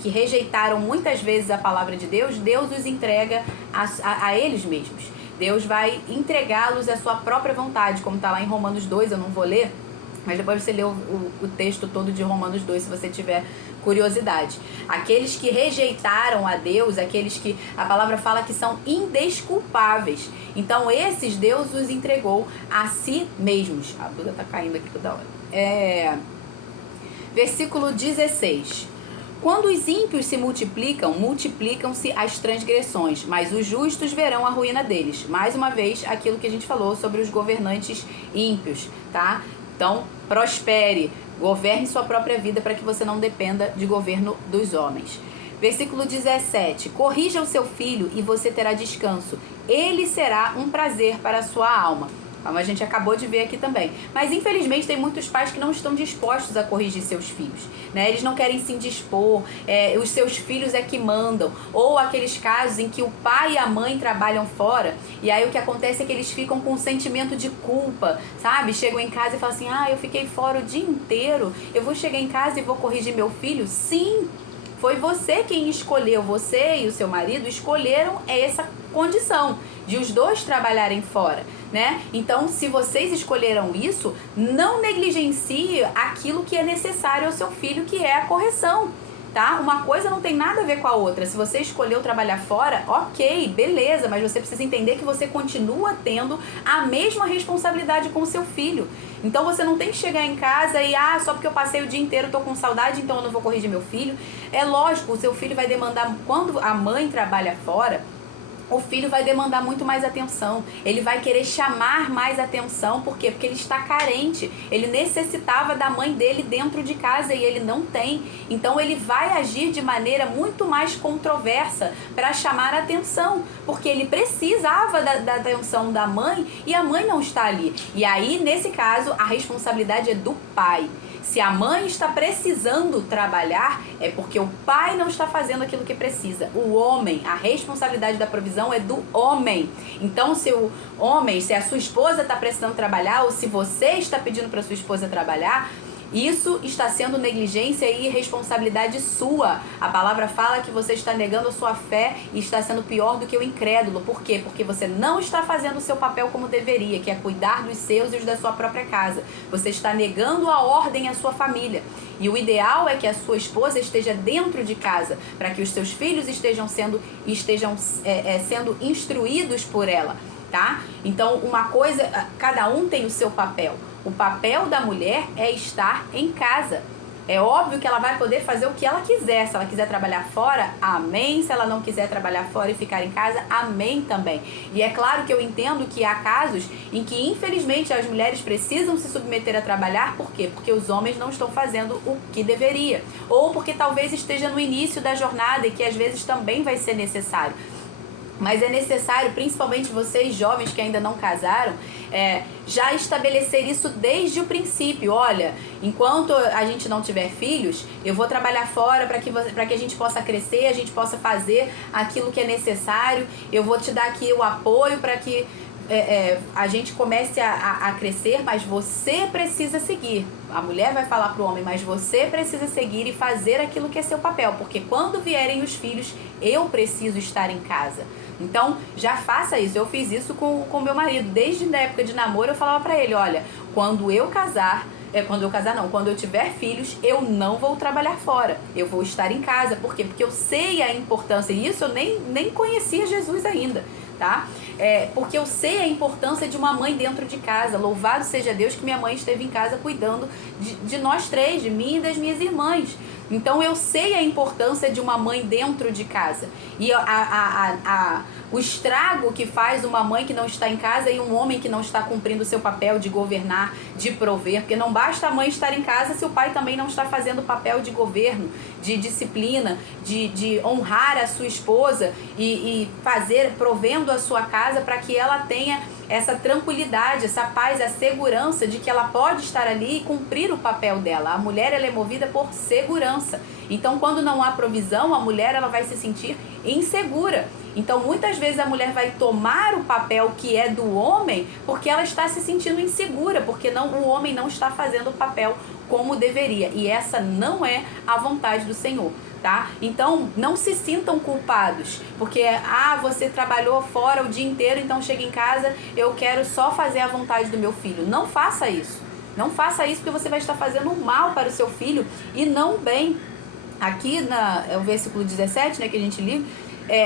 que rejeitaram muitas vezes a palavra de Deus, Deus os entrega a eles mesmos. Deus vai entregá-los à sua própria vontade, como está lá em Romanos 2, eu não vou ler, mas depois você lê o texto todo de Romanos 2, se você tiver curiosidade. Aqueles que rejeitaram a Deus, aqueles que a palavra fala que são indesculpáveis. Então esses Deus os entregou a si mesmos. A Duda tá caindo aqui toda hora. Versículo 16. Quando os ímpios se multiplicam, multiplicam-se as transgressões, mas os justos verão a ruína deles. Mais uma vez, aquilo que a gente falou sobre os governantes ímpios, tá? Então, prospere, governe sua própria vida para que você não dependa de governo dos homens. Versículo 17. Corrija o seu filho e você terá descanso. Ele será um prazer para a sua alma. Como a gente acabou de ver aqui também. Mas infelizmente tem muitos pais que não estão dispostos a corrigir seus filhos, né? Eles não querem se indispor, os seus filhos é que mandam. Ou aqueles casos em que o pai e a mãe trabalham fora, e aí o que acontece é que eles ficam com um sentimento de culpa, sabe? Chegam em casa e falam assim, eu fiquei fora o dia inteiro, eu vou chegar em casa e vou corrigir meu filho? Sim! Foi você quem escolheu, você e o seu marido escolheram essa condição de os dois trabalharem fora, né? Então, se vocês escolheram isso, não negligencie aquilo que é necessário ao seu filho, que é a correção, tá? Uma coisa não tem nada a ver com a outra. Se você escolheu trabalhar fora, ok, beleza, mas você precisa entender que você continua tendo a mesma responsabilidade com o seu filho. Então você não tem que chegar em casa e, só porque eu passei o dia inteiro, tô com saudade, então eu não vou corrigir meu filho. É lógico, o seu filho vai demandar, quando a mãe trabalha fora, o filho vai demandar muito mais atenção, ele vai querer chamar mais atenção, por quê? Porque ele está carente, ele necessitava da mãe dele dentro de casa e ele não tem, então ele vai agir de maneira muito mais controversa para chamar atenção, porque ele precisava da atenção da mãe e a mãe não está ali, e aí nesse caso a responsabilidade é do pai. Se a mãe está precisando trabalhar, é porque o pai não está fazendo aquilo que precisa. O homem, a responsabilidade da provisão é do homem. Então, se o homem, se a sua esposa está precisando trabalhar, ou se você está pedindo para sua esposa trabalhar, isso está sendo negligência e irresponsabilidade sua. A palavra fala que você está negando a sua fé e está sendo pior do que o incrédulo. Por quê? Porque você não está fazendo o seu papel como deveria, que é cuidar dos seus e os da sua própria casa. Você está negando a ordem à sua família. E o ideal é que a sua esposa esteja dentro de casa, para que os seus filhos estejam sendo instruídos por ela, tá? Então, uma coisa, cada um tem o seu papel. O papel da mulher é estar em casa. É óbvio que ela vai poder fazer o que ela quiser. Se ela quiser trabalhar fora, amém. Se ela não quiser trabalhar fora e ficar em casa, amém também. E é claro que eu entendo que há casos em que, infelizmente, as mulheres precisam se submeter a trabalhar. Por quê? Porque os homens não estão fazendo o que deveria. Ou porque talvez esteja no início da jornada e que às vezes também vai ser necessário. Mas é necessário, principalmente vocês jovens que ainda não casaram, já estabelecer isso desde o princípio. Olha, enquanto a gente não tiver filhos, eu vou trabalhar fora para que a gente possa crescer, a gente possa fazer aquilo que é necessário. Eu vou te dar aqui o apoio para que a gente comece a crescer, mas você precisa seguir. A mulher vai falar para o homem, mas você precisa seguir e fazer aquilo que é seu papel, porque quando vierem os filhos, eu preciso estar em casa. Então, já faça isso. Eu fiz isso com meu marido. Desde a época de namoro, eu falava pra ele, olha, quando eu casar, quando eu casar não, quando eu tiver filhos, eu não vou trabalhar fora, eu vou estar em casa. Por quê? Porque eu sei a importância, e isso eu nem conhecia Jesus ainda, tá? Porque eu sei a importância de uma mãe dentro de casa. Louvado seja Deus que minha mãe esteve em casa cuidando de nós três, de mim e das minhas irmãs. Então eu sei a importância de uma mãe dentro de casa. E o estrago que faz uma mãe que não está em casa e um homem que não está cumprindo o seu papel de governar, de prover. Porque não basta a mãe estar em casa se o pai também não está fazendo o papel de governo, de disciplina, de honrar a sua esposa e provendo a sua casa para que ela tenha essa tranquilidade, essa paz, a segurança de que ela pode estar ali e cumprir o papel dela. A mulher, ela é movida por segurança. Então, quando não há provisão, a mulher, ela vai se sentir insegura. Então, muitas vezes a mulher vai tomar o papel que é do homem porque ela está se sentindo insegura, porque o homem não está fazendo o papel como deveria. E essa não é a vontade do Senhor. Tá? Então não se sintam culpados, porque você trabalhou fora o dia inteiro, então chega em casa, eu quero só fazer a vontade do meu filho. Não faça isso. Não faça isso, porque você vai estar fazendo mal para o seu filho e não bem. Aqui é o versículo 17, né, que a gente lê.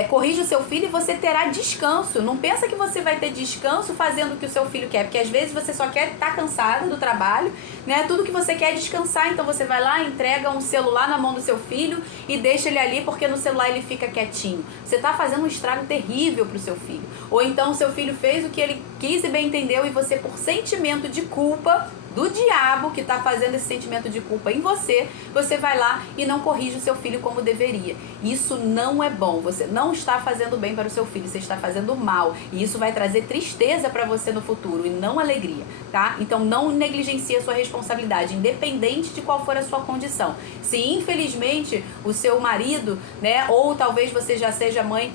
Corrija o seu filho e você terá descanso. Não pensa que você vai ter descanso fazendo o que o seu filho quer, porque às vezes você só quer estar cansado do trabalho, né? Tudo que você quer é descansar, então você vai lá, entrega um celular na mão do seu filho e deixa ele ali porque no celular ele fica quietinho. Você está fazendo um estrago terrível para o seu filho. Ou então o seu filho fez o que ele quis e bem entendeu e você, por sentimento de culpa do diabo que está fazendo esse sentimento de culpa em você, você vai lá e não corrige o seu filho como deveria. Isso não é bom. Você não está fazendo bem para o seu filho, você está fazendo mal. E isso vai trazer tristeza para você no futuro e não alegria, tá? Então não negligencie a sua responsabilidade, independente de qual for a sua condição. Se infelizmente o seu marido, né, ou talvez você já seja mãe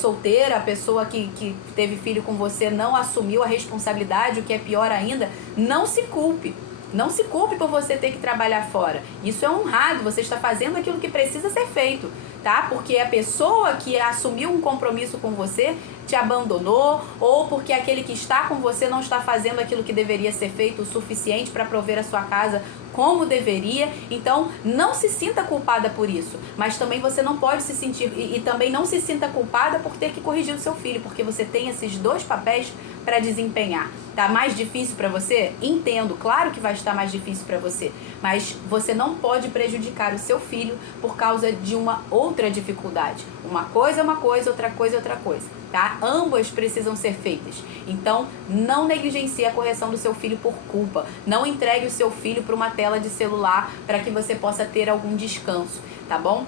solteira, a pessoa que teve filho com você não assumiu a responsabilidade, o que é pior ainda, não se culpe. Não se culpe por você ter que trabalhar fora. Isso é honrado, você está fazendo aquilo que precisa ser feito, tá? Porque a pessoa que assumiu um compromisso com você te abandonou, ou porque aquele que está com você não está fazendo aquilo que deveria ser feito o suficiente para prover a sua casa como deveria. Então não se sinta culpada por isso, mas também você não pode se sentir e também não se sinta culpada por ter que corrigir o seu filho, porque você tem esses dois papéis para desempenhar. Tá mais difícil para você? Entendo, claro que vai estar mais difícil para você, mas você não pode prejudicar o seu filho por causa de uma outra dificuldade. Uma coisa é uma coisa, outra coisa é outra coisa, tá? Ambas precisam ser feitas. Então, não negligencie a correção do seu filho por culpa. Não entregue o seu filho para uma tela de celular para que você possa ter algum descanso, tá bom?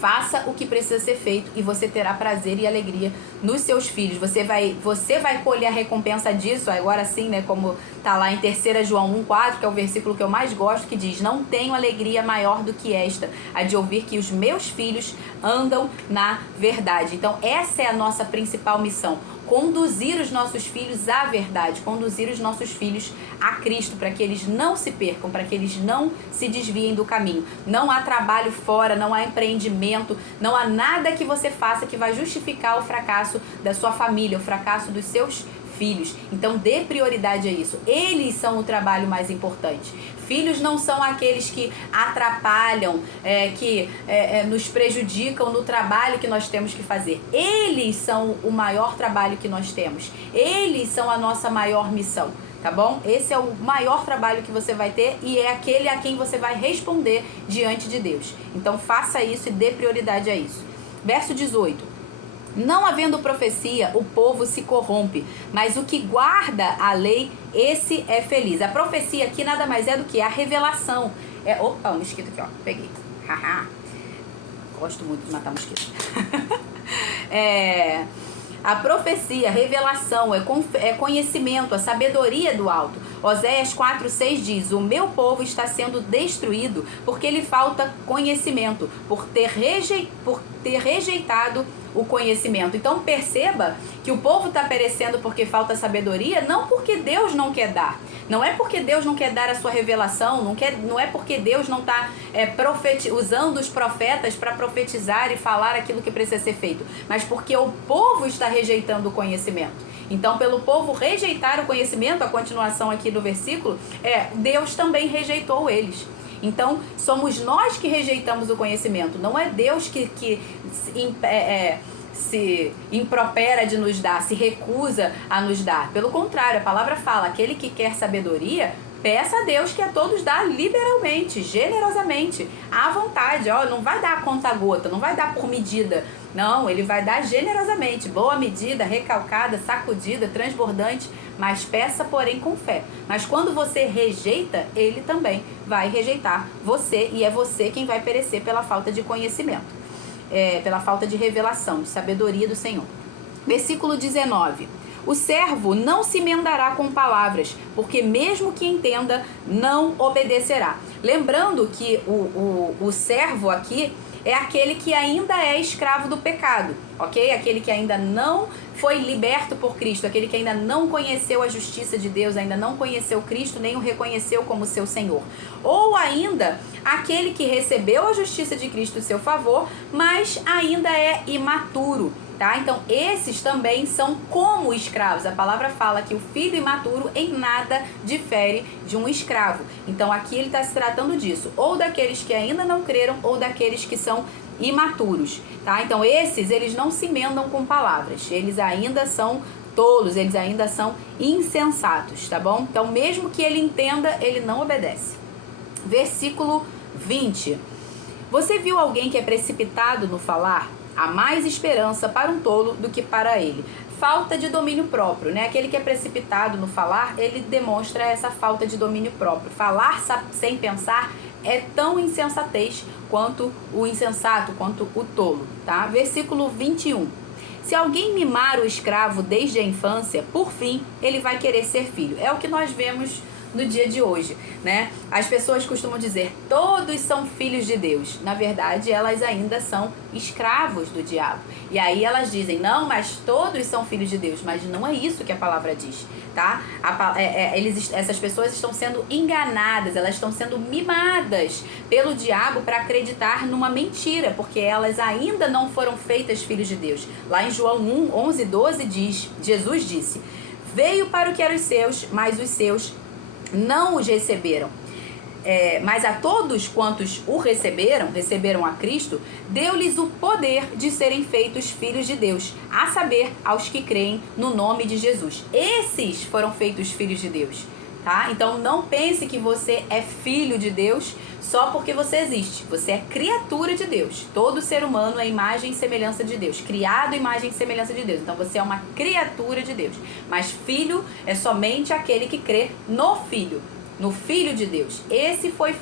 Faça o que precisa ser feito e você terá prazer e alegria nos seus filhos. Você vai colher a recompensa disso, agora sim, né? Como tá lá em 3 João 1,4, que é o versículo que eu mais gosto, que diz: não tenho alegria maior do que esta, a de ouvir que os meus filhos andam na verdade. Então essa é a nossa principal missão: conduzir os nossos filhos à verdade, conduzir os nossos filhos a Cristo, para que eles não se percam, para que eles não se desviem do caminho. Não há trabalho fora, não há empreendimento, não há nada que você faça que vai justificar o fracasso da sua família, o fracasso dos seus filhos. Então dê prioridade a isso. Eles são o trabalho mais importante. Filhos não são aqueles que atrapalham, que nos prejudicam no trabalho que nós temos que fazer. Eles são o maior trabalho que nós temos. Eles são a nossa maior missão, tá bom? Esse é o maior trabalho que você vai ter e é aquele a quem você vai responder diante de Deus. Então faça isso e dê prioridade a isso. Verso 18. Não havendo profecia, o povo se corrompe, mas o que guarda a lei, esse é feliz. A profecia aqui nada mais é do que a revelação. Opa, um mosquito aqui, ó. Peguei. Haha. Gosto muito de matar mosquito. A profecia, a revelação, é conhecimento, a sabedoria do alto. Oséias 4,6 diz: o meu povo está sendo destruído porque lhe falta conhecimento, por ter rejeitado o conhecimento. Então perceba que o povo está perecendo porque falta sabedoria, não porque Deus não quer dar. Não é porque Deus não quer dar a sua revelação, não é porque Deus não está usando os profetas para profetizar e falar aquilo que precisa ser feito, mas porque o povo está rejeitando o conhecimento. Então, pelo povo rejeitar o conhecimento, a continuação aqui do versículo, Deus também rejeitou eles. Então, somos nós que rejeitamos o conhecimento, não é Deus que se impropera de nos dar, se recusa a nos dar. Pelo contrário, a palavra fala, aquele que quer sabedoria, peça a Deus que a todos dá liberalmente, generosamente, à vontade. Não vai dar a conta-gota, não vai dar por medida. Não, ele vai dar generosamente, boa medida, recalcada, sacudida, transbordante, mas peça, porém, com fé. Mas quando você rejeita, ele também vai rejeitar você, e é você quem vai perecer pela falta de conhecimento, pela falta de revelação, de sabedoria do Senhor. Versículo 19. O servo não se emendará com palavras, porque mesmo que entenda, não obedecerá. Lembrando que o servo aqui é aquele que ainda é escravo do pecado, ok? Aquele que ainda não foi liberto por Cristo, aquele que ainda não conheceu a justiça de Deus, ainda não conheceu Cristo, nem o reconheceu como seu Senhor. Ou ainda, aquele que recebeu a justiça de Cristo em seu favor, mas ainda é imaturo. Tá? Então, esses também são como escravos. A palavra fala que o filho imaturo em nada difere de um escravo. Então, aqui ele está se tratando disso. Ou daqueles que ainda não creram, ou daqueles que são imaturos. Tá? Então, esses, eles não se emendam com palavras. Eles ainda são tolos, eles ainda são insensatos, tá bom? Então, mesmo que ele entenda, ele não obedece. Versículo 20. Você viu alguém que é precipitado no falar? Há mais esperança para um tolo do que para ele. Falta de domínio próprio, né? Aquele que é precipitado no falar, ele demonstra essa falta de domínio próprio. Falar sem pensar é tão insensatez quanto o insensato, quanto o tolo, tá? Versículo 21. Se alguém mimar o escravo desde a infância, por fim, ele vai querer ser filho. É o que nós vemos no dia de hoje, né? As pessoas costumam dizer, todos são filhos de Deus. Na verdade, elas ainda são escravos do diabo. E aí elas dizem, não, mas todos são filhos de Deus. Mas não é isso que a palavra diz, tá? Essas pessoas estão sendo enganadas, elas estão sendo mimadas pelo diabo para acreditar numa mentira, porque elas ainda não foram feitas filhos de Deus. Lá em João 1, 11, 12 diz, Jesus disse, veio para o que eram os seus, mas os seus não os receberam. Mas a todos quantos o receberam a Cristo, deu-lhes o poder de serem feitos filhos de Deus, a saber, aos que creem no nome de Jesus. Esses foram feitos filhos de Deus, tá? Então não pense que você é filho de Deus só porque você existe. Você é criatura de Deus. Todo ser humano é imagem e semelhança de Deus, criado imagem e semelhança de Deus. Então você é uma criatura de Deus. Mas filho é somente aquele que crê no Filho, no Filho de Deus. Esse foi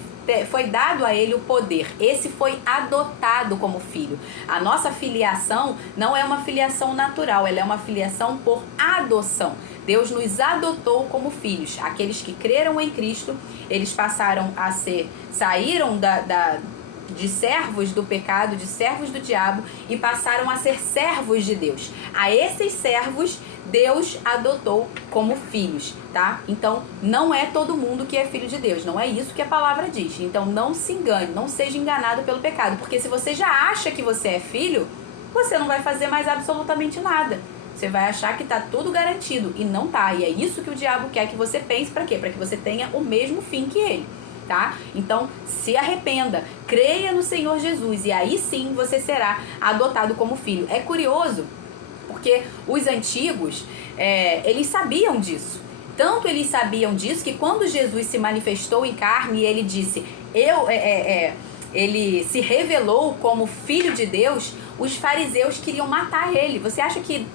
dado a ele o poder. Esse foi adotado como filho. A nossa filiação não é uma filiação natural, ela é uma filiação por adoção. Deus nos adotou como filhos. Aqueles que creram em Cristo, eles saíram de servos do pecado, de servos do diabo, e passaram a ser servos de Deus. A esses servos, Deus adotou como filhos, tá? Então, não é todo mundo que é filho de Deus, não é isso que a palavra diz. Então, não se engane, não seja enganado pelo pecado, porque se você já acha que você é filho, você não vai fazer mais absolutamente nada. Você vai achar que tá tudo garantido, e não tá. E é isso que o diabo quer que você pense, para quê? Para que você tenha o mesmo fim que ele, tá? Então, se arrependa, creia no Senhor Jesus, e aí sim você será adotado como filho. É curioso, porque os antigos, eles sabiam disso. Tanto eles sabiam disso que quando Jesus se manifestou em carne e ele disse, ele se revelou como filho de Deus, os fariseus queriam matar ele. Você acha que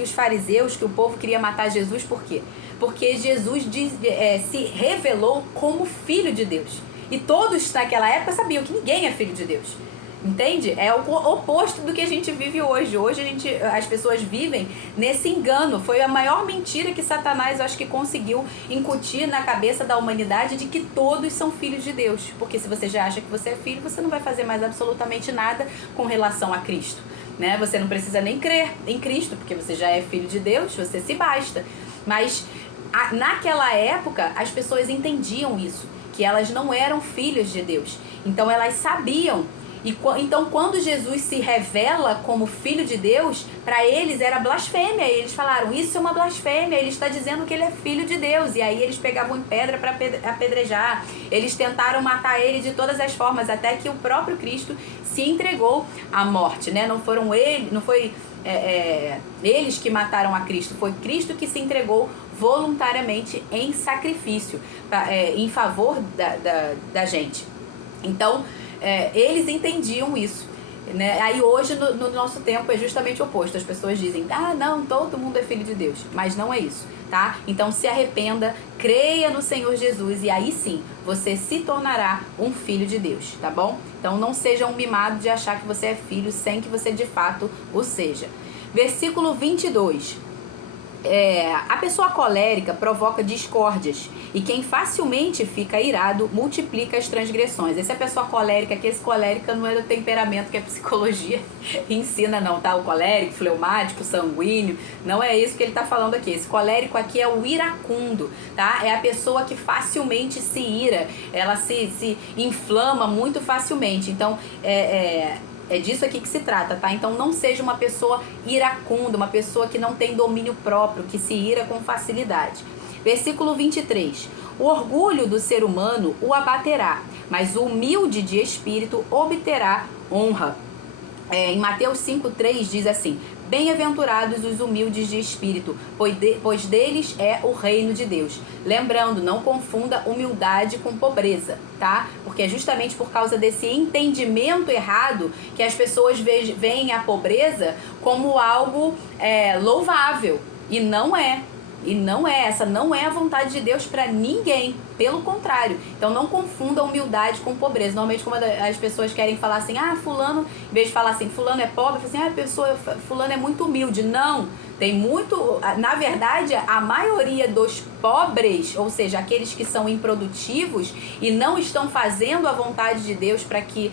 os fariseus, que o povo queria matar Jesus por quê? Porque Jesus se revelou como filho de Deus. E todos naquela época sabiam que ninguém é filho de Deus. Entende? É o oposto do que a gente vive hoje. Hoje as pessoas vivem nesse engano. Foi a maior mentira que Satanás, acho que, conseguiu incutir na cabeça da humanidade, de que todos são filhos de Deus. Porque se você já acha que você é filho, você não vai fazer mais absolutamente nada com relação a Cristo, né? Você não precisa nem crer em Cristo, porque você já é filho de Deus, você se basta. Mas naquela época as pessoas entendiam isso, que elas não eram filhos de Deus. Então elas sabiam. Então, quando Jesus se revela como Filho de Deus, para eles era blasfêmia. E eles falaram, isso é uma blasfêmia, ele está dizendo que ele é Filho de Deus. E aí eles pegavam em pedra para apedrejar. Eles tentaram matar ele de todas as formas, até que o próprio Cristo se entregou à morte, né? Não foi eles que mataram a Cristo, foi Cristo que se entregou voluntariamente em sacrifício, em favor da gente. Então, eles entendiam isso, né? Aí hoje no nosso tempo é justamente o oposto. As pessoas dizem, não, todo mundo é filho de Deus, mas não é isso, tá? Então se arrependa, creia no Senhor Jesus, e aí sim você se tornará um filho de Deus, tá bom? Então não seja um mimado de achar que você é filho sem que você de fato o seja. Versículo 22. A pessoa colérica provoca discórdias, e quem facilmente fica irado multiplica as transgressões. Essa é a pessoa colérica, que esse colérica não é do temperamento que a psicologia ensina não, tá? O colérico, fleumático, sanguíneo, não é isso que ele tá falando aqui. Esse colérico aqui é o iracundo, tá? É a pessoa que facilmente se ira, ela se inflama muito facilmente. Então, é disso aqui que se trata, tá? Então não seja uma pessoa iracunda, uma pessoa que não tem domínio próprio, que se ira com facilidade. Versículo 23. O orgulho do ser humano o abaterá, mas o humilde de espírito obterá honra. Em Mateus 5,3 diz assim: bem-aventurados os humildes de espírito, pois deles é o reino de Deus. Lembrando, não confunda humildade com pobreza, tá? Porque é justamente por causa desse entendimento errado que as pessoas veem a pobreza como algo louvável. E não é. Essa não é a vontade de Deus para ninguém, pelo contrário. Então não confunda humildade com pobreza. Normalmente quando as pessoas querem falar assim, fulano, em vez de falar assim, fulano é pobre, fala assim, fulano é muito humilde. Não, tem muito, na verdade, a maioria dos pobres, ou seja, aqueles que são improdutivos e não estão fazendo a vontade de Deus para que,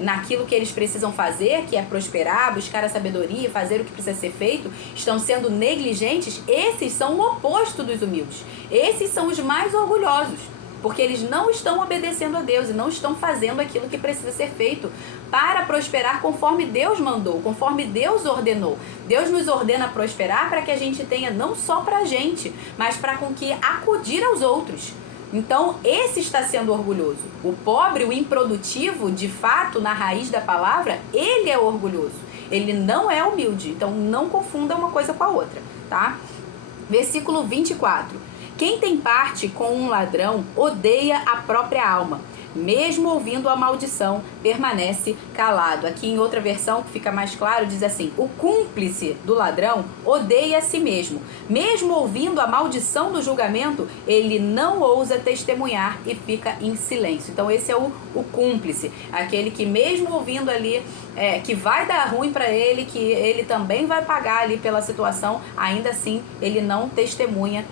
naquilo que eles precisam fazer, que é prosperar, buscar a sabedoria, fazer o que precisa ser feito, estão sendo negligentes. Esses são o oposto dos humildes. Esses são os mais orgulhosos, porque eles não estão obedecendo a Deus e não estão fazendo aquilo que precisa ser feito para prosperar conforme Deus mandou, conforme Deus ordenou. Deus nos ordena prosperar para que a gente tenha não só para a gente, mas para com que acudir aos outros. Então, esse está sendo orgulhoso. O pobre, o improdutivo, de fato, na raiz da palavra, ele é orgulhoso. Ele não é humilde. Então, não confunda uma coisa com a outra, tá? Versículo 24. Quem tem parte com um ladrão odeia a própria alma. Mesmo ouvindo a maldição, permanece calado. Aqui em outra versão, que fica mais claro, diz assim: o cúmplice do ladrão odeia a si mesmo. Mesmo ouvindo a maldição do julgamento, ele não ousa testemunhar e fica em silêncio. Então esse é o cúmplice, aquele que mesmo ouvindo ali que vai dar ruim para ele, que ele também vai pagar ali pela situação, ainda assim ele não testemunha,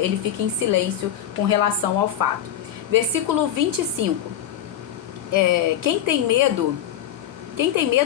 ele fica em silêncio com relação ao fato. Versículo 25. Quem tem medo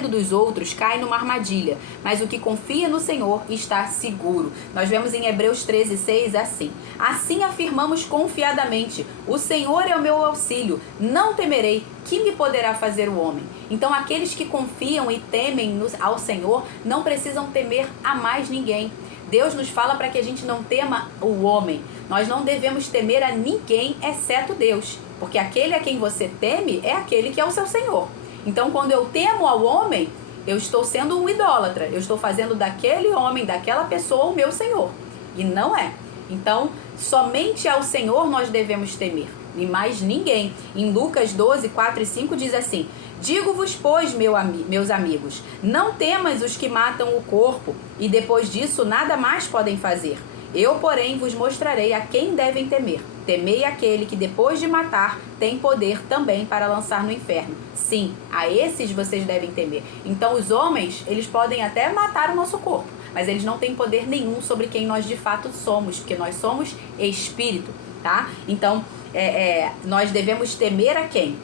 dos outros cai numa armadilha, mas o que confia no Senhor está seguro. Nós vemos em Hebreus 13:6 assim: assim afirmamos confiadamente, o Senhor é o meu auxílio, não temerei, que me poderá fazer o homem? Então aqueles que confiam e temem ao Senhor não precisam temer a mais ninguém. Deus nos fala para que a gente não tema o homem. Nós não devemos temer a ninguém exceto Deus, porque aquele a quem você teme é aquele que é o seu Senhor. Então, quando eu temo ao homem, eu estou sendo um idólatra. Eu estou fazendo daquele homem, daquela pessoa, o meu Senhor. E não é. Então, somente ao Senhor nós devemos temer, e mais ninguém. Em Lucas 12, 4 e 5 diz assim: digo-vos, pois, meus amigos, não temas os que matam o corpo, e depois disso nada mais podem fazer. Eu, porém, vos mostrarei a quem devem temer. temei aquele que depois de matar tem poder também para lançar no inferno. Sim, a esses vocês devem temer. Então os homens, eles podem até matar o nosso corpo, mas eles não têm poder nenhum sobre quem nós de fato somos, porque nós somos espírito, tá? Então, nós devemos temer a quem?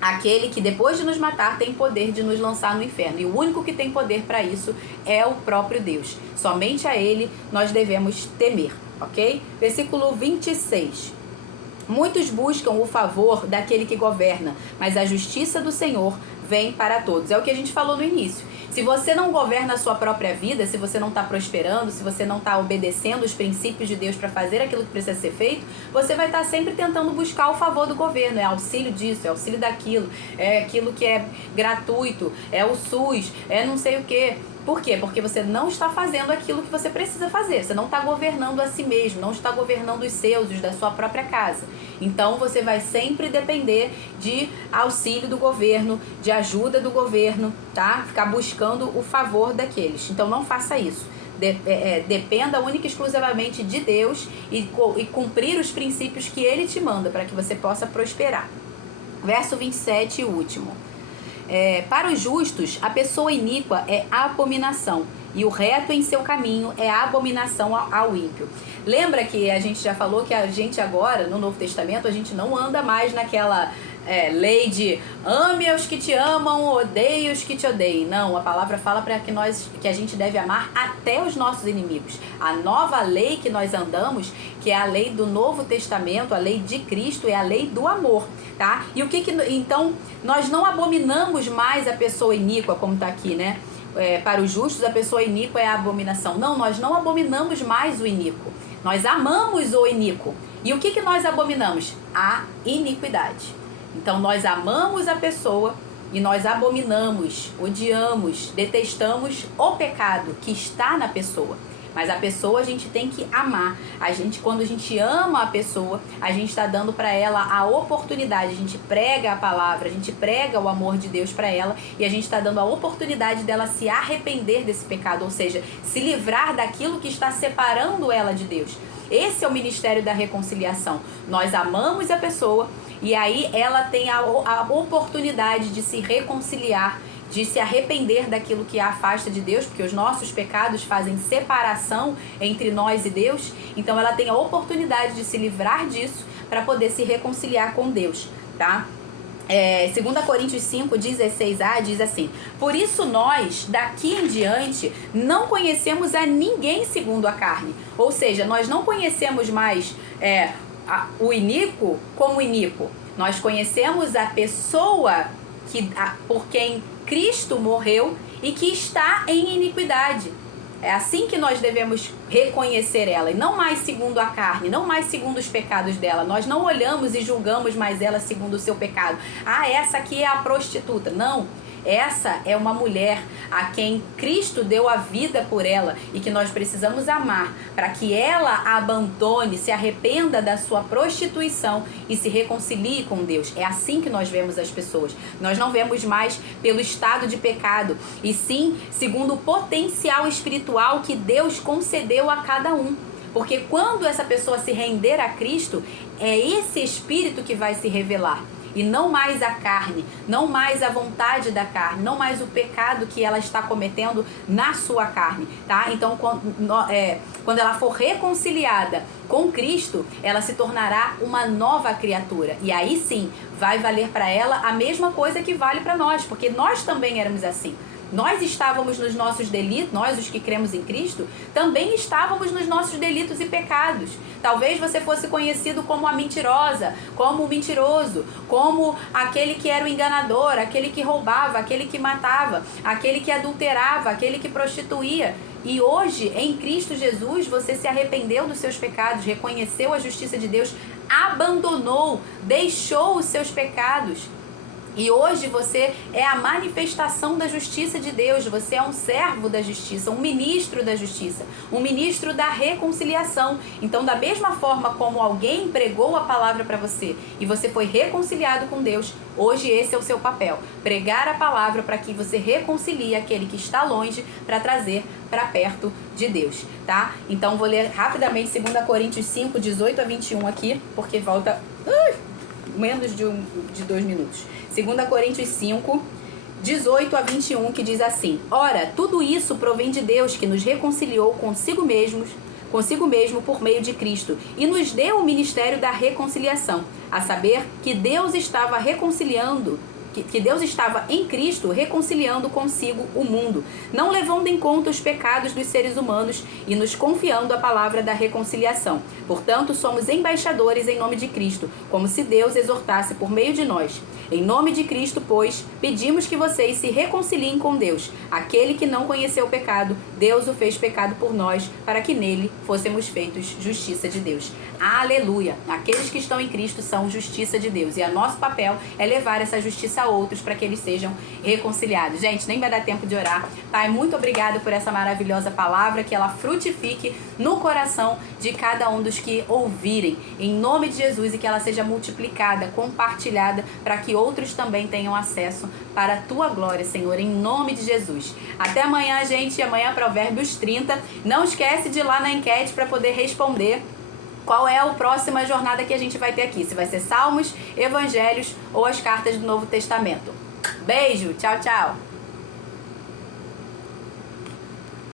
Aquele que depois de nos matar tem poder de nos lançar no inferno. E o único que tem poder para isso é o próprio Deus. Somente a ele nós devemos temer, ok? Versículo 26. Muitos buscam o favor daquele que governa, mas a justiça do Senhor vem para todos. É o que a gente falou no início. Se você não governa a sua própria vida, se você não está prosperando, se você não está obedecendo os princípios de Deus para fazer aquilo que precisa ser feito, você vai estar sempre tentando buscar o favor do governo. É auxílio disso, é auxílio daquilo, é aquilo que é gratuito, é o SUS, é não sei o quê. Por quê? Porque você não está fazendo aquilo que você precisa fazer. Você não está governando a si mesmo, não está governando os seus, os da sua própria casa. Então você vai sempre depender de auxílio do governo, de ajuda do governo, tá? Ficar buscando o favor daqueles. Então não faça isso. Dependa única e exclusivamente de Deus e cumprir os princípios que Ele te manda para que você possa prosperar. Verso 27 e último. Para os justos, a pessoa iníqua é abominação, e o reto em seu caminho é abominação ao ímpio. Lembra que a gente já falou que a gente agora, no Novo Testamento, a gente não anda mais naquela lei de ame aos que te amam, odeie os que te odeiem. Não, a palavra fala para que a gente deve amar até os nossos inimigos. A nova lei que nós andamos, que é a lei do Novo Testamento, a lei de Cristo, é a lei do amor, tá? E então, nós não abominamos mais a pessoa iníqua, como está aqui, né? Para os justos, a pessoa iníqua é a abominação. Não, nós não abominamos mais o iníquo. Nós amamos o iníquo. E o que nós abominamos? A iniquidade. Então, nós amamos a pessoa e nós abominamos, odiamos, detestamos o pecado que está na pessoa. Mas a pessoa a gente tem que amar. Quando a gente ama a pessoa, a gente está dando para ela a oportunidade. A gente prega a palavra, a gente prega o amor de Deus para ela e a gente está dando a oportunidade dela se arrepender desse pecado, ou seja, se livrar daquilo que está separando ela de Deus. Esse é o ministério da reconciliação. Nós amamos a pessoa e aí ela tem a oportunidade de se reconciliar, de se arrepender daquilo que a afasta de Deus, porque os nossos pecados fazem separação entre nós e Deus. Então ela tem a oportunidade de se livrar disso para poder se reconciliar com Deus, tá? 2 Coríntios 5, 16a diz assim: por isso nós, daqui em diante, não conhecemos a ninguém segundo a carne. Ou seja, nós não conhecemos mais o iníquo como iníquo. Nós conhecemos a pessoa por quem Cristo morreu e que está em iniquidade. É assim que nós devemos reconhecer ela, e não mais segundo a carne, não mais segundo os pecados dela. Nós não olhamos e julgamos mais ela segundo o seu pecado. Ah, essa aqui é a prostituta. Não, essa é uma mulher a quem Cristo deu a vida por ela e que nós precisamos amar para que ela abandone, se arrependa da sua prostituição e se reconcilie com Deus. É assim que nós vemos as pessoas. Nós não vemos mais pelo estado de pecado, e sim segundo o potencial espiritual que Deus concedeu a cada um. Porque quando essa pessoa se render a Cristo, é esse espírito que vai se revelar. E não mais a carne, não mais a vontade da carne, não mais o pecado que ela está cometendo na sua carne, tá? Então, quando ela for reconciliada com Cristo, ela se tornará uma nova criatura. E aí sim, vai valer para ela a mesma coisa que vale para nós, porque nós também éramos assim. Nós estávamos nos nossos delitos, nós os que cremos em Cristo, também estávamos nos nossos delitos e pecados. Talvez você fosse conhecido como a mentirosa, como o mentiroso, como aquele que era o enganador, aquele que roubava, aquele que matava, aquele que adulterava, aquele que prostituía. E hoje, em Cristo Jesus, você se arrependeu dos seus pecados, reconheceu a justiça de Deus, abandonou, deixou os seus pecados. E hoje você é a manifestação da justiça de Deus, você é um servo da justiça, um ministro da justiça, um ministro da reconciliação. Então, da mesma forma como alguém pregou a palavra para você e você foi reconciliado com Deus, hoje esse é o seu papel, pregar a palavra para que você reconcilie aquele que está longe para trazer para perto de Deus, tá? Então, vou ler rapidamente 2 Coríntios 5, 18 a 21 aqui, porque volta menos de 2 minutos. 2 Coríntios 5, 18 a 21, que diz assim: Ora, tudo isso provém de Deus, que nos reconciliou consigo mesmo por meio de Cristo, e nos deu o ministério da reconciliação, a saber, que Deus estava reconciliando, que Deus estava em Cristo reconciliando consigo o mundo, não levando em conta os pecados dos seres humanos e nos confiando a palavra da reconciliação. Portanto, somos embaixadores em nome de Cristo, como se Deus exortasse por meio de nós. Em nome de Cristo, pois, pedimos que vocês se reconciliem com Deus. Aquele que não conheceu o pecado, Deus o fez pecado por nós, para que nele fôssemos feitos justiça de Deus. Aleluia! Aqueles que estão em Cristo são justiça de Deus. E o nosso papel é levar essa justiça a outros para que eles sejam reconciliados. Gente, nem vai dar tempo de orar. Pai, muito obrigado por essa maravilhosa palavra, que ela frutifique no coração de cada um dos que ouvirem. Em nome de Jesus, e que ela seja multiplicada, compartilhada, para que outros também tenham acesso para a tua glória, Senhor, em nome de Jesus. Até amanhã, gente. Amanhã, Provérbios 30. Não esquece de ir lá na enquete para poder responder qual é a próxima jornada que a gente vai ter aqui. Se vai ser Salmos, Evangelhos ou as cartas do Novo Testamento. Beijo, tchau, tchau.